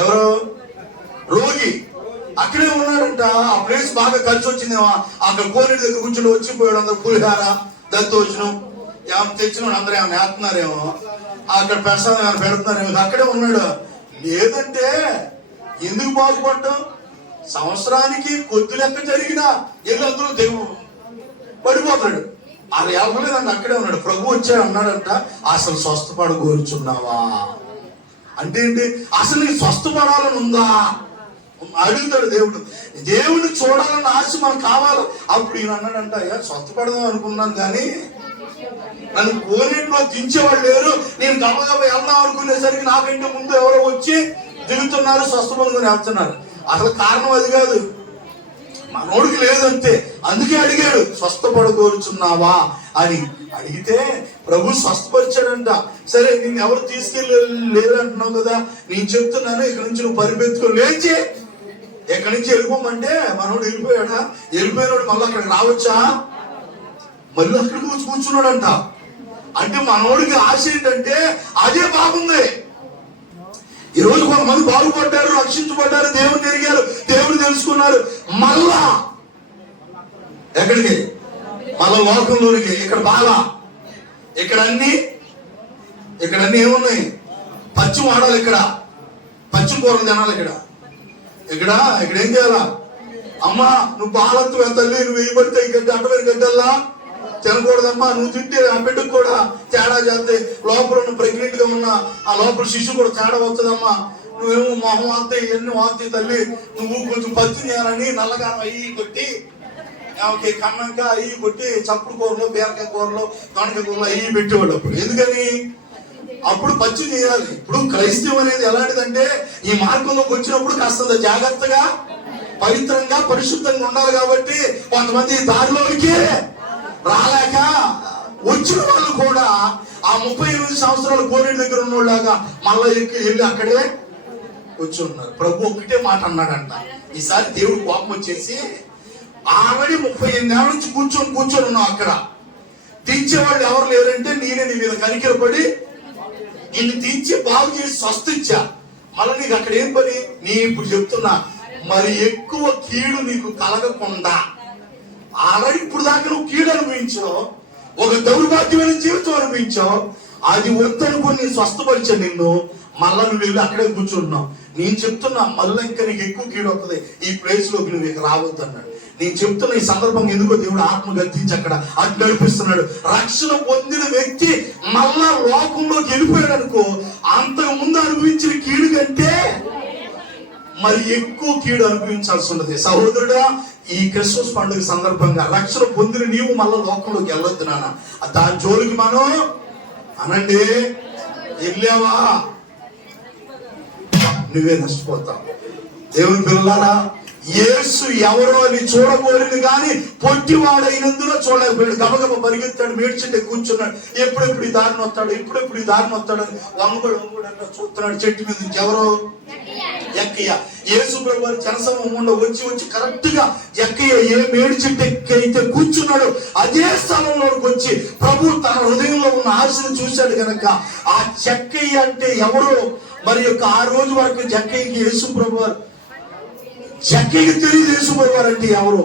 ఎవరు? రోగి అక్కడే ఉన్నాడంట. ఆ ప్లేస్ బాగా కలిసి వచ్చిందేమో. అక్కడ కోనేటి దగ్గర కూర్చొని వచ్చిపోయాడు. అందరు పులిహార దత్తోజనం ఏమైనా తెచ్చిన అందరూ ఏమైనా వేస్తున్నారేమో, అక్కడ ప్రసాదం ఏమైనా పెడుతున్నారేమో. అక్కడే ఉన్నాడు. లేదంటే ఎందుకు బాగుపడ్డాం? సంవత్సరానికి కొద్ది లెక్క జరిగినా వెళ్ళి అందులో దేవుడు పడిపోతాడు. అది వెళ్ళలేదండి, అక్కడే ఉన్నాడు. ప్రభు వచ్చాడు అన్నాడంట, అసలు స్వస్థపడ కోరుచున్నావా అంటే ఏంటి? అసలు నీకు స్వస్థపడాలని ఉందా అడుగుతాడు దేవుడు. దేవుడిని చూడాలన్న ఆశ మనకు కావాలి. అప్పుడు ఈయన అన్నాడంట, అయ్యా స్వస్థపడదాం అనుకున్నాను కానీ నన్ను కోనేటిలో దించేవాళ్ళు లేరు. నేను గబగబ వెళ్దాం అనుకునేసరికి నాకంటే ముందు ఎవరో వచ్చి దిగుతున్నారు, స్వస్థపడుకొని వెళ్తున్నారు. అసలు కారణం అది కాదు, మనోడికి లేదంతే. అందుకే అడిగాడు, స్వస్థపడ కోరుచున్నావా అని. అడిగితే ప్రభు స్వస్థపరిచాడంట. సరే నిన్ను ఎవరు తీసుకెళ్ళి లేరు అంటున్నావు కదా, నేను చెప్తున్నాను, ఇక్కడ నుంచి నువ్వు పరిపెత్తుకొని లేచి ఎక్కడి నుంచి వెళ్ళిపోమంటే మనోడు వెళ్ళిపోయాడా? వెళ్ళిపోయినాడు మళ్ళీ అక్కడికి రావచ్చా? మళ్ళీ అక్కడికి వచ్చి కూర్చున్నాడంట. అంటే మనోడికి ఆశ ఏంటంటే అదే బాగుంది. ఈ రోజు కొంతమంది బాగుపడ్డారు, రక్షించబడ్డారు, దేవుని ఎరిగారు, దేవుని తెలుసుకున్నారు. మళ్ళా ఎక్కడికి? మళ్ళా లోకంలోనికి. ఇక్కడ బాగా ఇక్కడ అన్ని ఏమున్నాయి? పచ్చి వాడాలి. ఇక్కడ పచ్చి కూరలు తినాలి. ఇక్కడ ఏం చేయాలా? అమ్మా నువ్వు పాలత్తు తల్లి, నువ్వు వేయబడితే గడ్డ అటవైన గడ్డల్లా తినకూడదమ్మా. నువ్వు తింటే ఆ బిడ్డకు కూడా తేడా చేస్తే, లోపల ప్రెగ్నెంట్ గా ఉన్న ఆ లోపల శిశువు కూడా తేడా వస్తుందమ్మా. నువ్వేమో మొహం వాంతే ఎన్ని వాంతి తల్లి, నువ్వు కొంచెం పచ్చి చేయాలని నల్లగానం అయ్యి కొట్టి కన్నాక అయ్యి కొట్టి చప్పుడు కూరలో, బీరకాయ కూరలో, దొండకాయ కూరలో అయ్యి పెట్టేవాళ్ళు. అప్పుడు ఎందుకని? అప్పుడు పచ్చి చేయాలి. ఇప్పుడు క్రైస్తవం అనేది ఎలాంటిదంటే ఈ మార్గంలోకి వచ్చినప్పుడు కాస్త జాగ్రత్తగా, పవిత్రంగా, పరిశుద్ధంగా ఉండాలి. కాబట్టి కొంతమంది దారిలోకి రాలేక వచ్చిన వాళ్ళు కూడా ఆ 38 సంవత్సరాలు కోనేటి దగ్గర ఉన్నోళ్ళగా మళ్ళా వెళ్ళి అక్కడే వచ్చి ఉన్నారు. ప్రభు ఒక్కటే మాట అన్నాడంట. ఈసారి దేవుడు కోపం వచ్చేసి, ఆల్రెడీ 38 ఏళ్ళ నుంచి కూర్చొని ఉన్నావు అక్కడ, దించేవాళ్ళు ఎవరు లేరంటే నేనే నీ మీద కనికరపడి నిన్ను దించి బాగు చేసి స్వస్థించా. మళ్ళీ నీకు అక్కడ ఏం పని? నీ ఇప్పుడు చెప్తున్నా, మరి ఎక్కువ కీడు నీకు కలగకుండా, ఆల్రెడీ ఇప్పుడు దాకా నువ్వు కీడు అనుభవించావు, ఒక దౌర్భాగ్యమైన జీవితం అనుభవించావు, అది వద్దనుకొని నేను స్వస్థపరిచాను నిన్ను. మళ్ళా నువ్వు వెళ్ళి అక్కడే కూర్చుంటున్నావు. నేను చెప్తున్నా, మళ్ళీ ఇంకా నీకు ఎక్కువ కీడు వస్తుంది, ఈ ప్లేస్ లోకి నువ్వు ఇక రావద్దు అన్నాడు. నేను చెప్తున్నా ఈ సందర్భంగా ఎందుకో దేవుడు ఆత్మ గద్దించి అక్కడ అటు నడిపిస్తున్నాడు. రక్షణ పొందిన వ్యక్తి మళ్ళా లోకంలోకి వెళ్ళిపోయాడు అనుకో, అంతకు ముందు అనుభవించిన కీడు కంటే మరి ఎక్కువ కీడు అనుభవించాల్సి ఉన్నది. సహోదరుడా, ఈ క్రిస్మస్ పండుగ సందర్భంగా రక్షణ పొందిన నీవు మళ్ళా లోకంలోకి వెళ్ళొద్దు నాన్న. దాని జోలికి మనం అనండి, వెళ్ళావా నువ్వే నష్టపోతావు. దేవుని పిల్లలారా, యేసు ఎవరో అని చూడబోలేదు కానీ పొట్టివాడైనందున చూడలేకపోయాడు. గబగబ పరిగెత్తాడు, మేడ్చెట్టు కూర్చున్నాడు. ఎప్పుడెప్పుడు ఈ దారిని వస్తాడు, ఎప్పుడెప్పుడు ఈ దారిని వస్తాడు అని వంగుడు చూస్తున్నాడు. చెట్టు మీద నుంచి ఎవరో ఎక్కయ్య. యేసు ప్రభు వారి జనసమూహంలో వచ్చి కరెక్ట్ గా ఎక్కయ్య ఏ మేడి చెట్టు ఎక్కైతే కూర్చున్నాడు అదే స్థలంలోకి వచ్చి ప్రభు తన హృదయంలో ఉన్న ఆశను చూశాడు గనక ఆ చెక్కయ్య అంటే ఎవరో మరి యొక్క ఆ రోజు వరకు జక్కయ్యకి యేసు ప్రభు వారు జక్కయ్యకి తెలియదు యేసు ప్రభు వారు అంటే ఎవరు.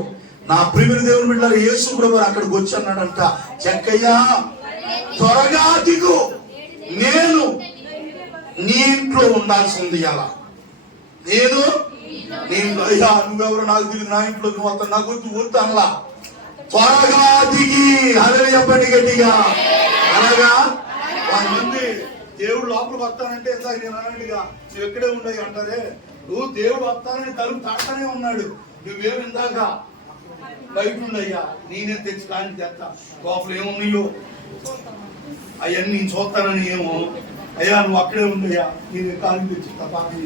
నా ప్రియమైన దేవుని బిడ్డలారా, యేసు ప్రభు వారు అక్కడికి వచ్చి అన్నాడంట, జక్కయ్య త్వరగా దిగు, నేను నీ ఇంట్లో ఉండాల్సి ఉంది. అలా నేను నేను అయ్యా నువ్వెవరు నాకు తెలియదు, నా ఇంట్లోకి నువ్వు వస్తాను, నాకు వద్దు అనలా. త్వరగా దిగి అదే చెప్పండి గట్టిగా. అనగా కొంతమంది దేవుడు లోపలికి వస్తానంటే ఇందాక నేను అన్నట్టుగా నువ్వు ఎక్కడే ఉండవు అంటారే. నువ్వు దేవుడు వస్తానని తలుపు తాడతానే ఉన్నాడు, నువ్వేమి ఇందాక బయట ఉండయ్యా నేనే తెచ్చి కానీ చేస్తా, లోపల ఏమున్నాయో అవన్నీ నేను చూస్తానని ఏమో. అయ్యా నువ్వు అక్కడే ఉండయ్యా నేను కాలు తెచ్చి తపాకి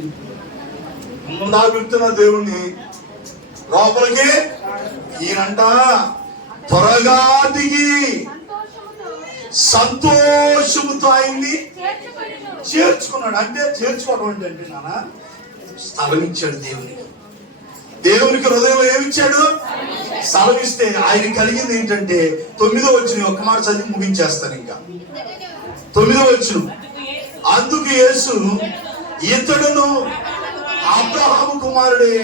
ముందా పెడుతున్నా దేవుణ్ణి లోపలికి. ఈయనంట త్వరగా దిగి సంతోషముతో ఆయన్ని చేర్చుకున్నాడు. అంటే చేర్చుకోవడం ఏంటంటే నాన్న స్థలం ఇచ్చాడు దేవునికి. దేవునికి హృదయంలో ఏమిచ్చాడు? స్థలం ఇస్తే ఆయన కలిగింది ఏంటంటే 9వ వచనం ఒక్క మాట చదివి ముగించేస్తాను. ఇంకా 9వ వచనం, అందుకు యేసు ఇతడును అబ్రహాము కుమారుడే,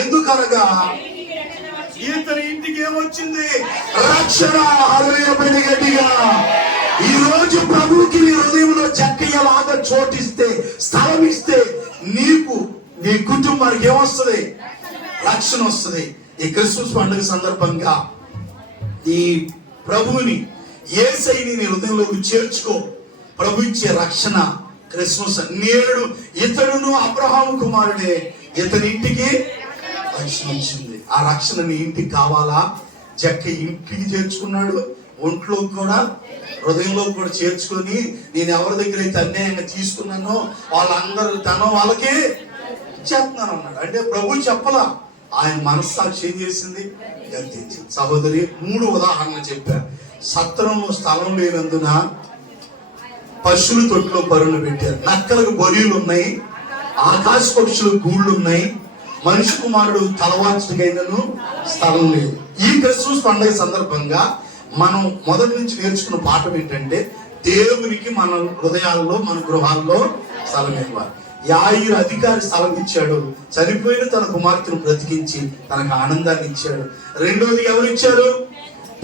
ఎందుకనగా ఇతని ఇంటికి ఏమొచ్చింది? రక్షణ. హల్లెలూయా గట్టిగా. ఈ రోజు ప్రభువుకి నీ హృదయంలో చక్కయ్యలాగా చోటిస్తే, స్థలం ఇస్తే నీకు నీ కుటుంబానికి ఏమొస్తుంది? రక్షణ వస్తుంది. ఈ క్రిస్మస్ పండుగ సందర్భంగా ఈ ప్రభువుని యేసయ్యని నీ హృదయంలోకి చేర్చుకో. ప్రభు ఇచ్చే రక్షణ క్రిస్మస్. నేడు ఇతడును అబ్రహాము కుమారుడే, ఇతని ఇంటికి రక్షణ వచ్చింది. ఆ రక్షణ నీ ఇంటికి కావాలా? జక్క ఇంటికి చేర్చుకున్నాడు, ఒంట్లో కూడా హృదయంలో కూడా చేర్చుకొని నేను ఎవరి దగ్గర అయితే అన్యాయంగా తీసుకున్నానో వాళ్ళందరూ ధనం వాళ్ళకి ఇచ్చేస్తున్నాను అన్నాడు. అంటే ప్రభు చెప్పలా, ఆయన మనస్సాక్షి ఏం చేసింది? గద్దించింది. సహోదరి 3 ఉదాహరణ చెప్పారు. సత్రంలో స్థలం లేనందున పశువుల తొట్టులో పరులు పెట్టారు, నక్కలకు బొరియలు ఉన్నాయి, ఆకాశ పక్షులకు గూళ్ళు ఉన్నాయి, మనిషి కుమారుడు తలవాల్చడికైనను స్థలం లేదు. ఈ క్రిస్మస్ పండుగ సందర్భంగా మనం మొదటి నుంచి నేర్చుకున్న పాఠం ఏంటంటే దేవునికి మన హృదయాల్లో మన గృహాల్లో స్థలం ఇవ్వాలి. యాయిరు అధికారి స్థలం ఇచ్చాడు, చనిపోయిన తన కుమార్తెను బ్రతికించి తనకు ఆనందాన్ని ఇచ్చాడు. రెండోది ఎవరు ఇచ్చారు?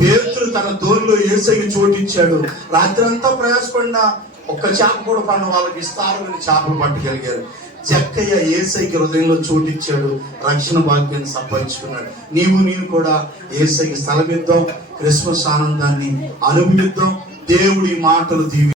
పేతురు తన దోనిలో యేసయ్యకి చోటు ఇచ్చాడు. రాత్రి అంతా ప్రయాసపడినా ఒక్క చేప కూడా పడిన వాళ్ళకి ఇస్తారని చేపలు పట్టగలిగారు. జక్కయ్య యేసయ్యకి హృదయంలో చోటిచ్చాడు, రక్షణ భాగ్యాన్ని సంపాదించుకున్నాడు. నేను కూడా యేసయ్యకి స్థలమిద్దాం, క్రిస్మస్ ఆనందాన్ని అనుభవిద్దాం. దేవుడి మాటలు దీవి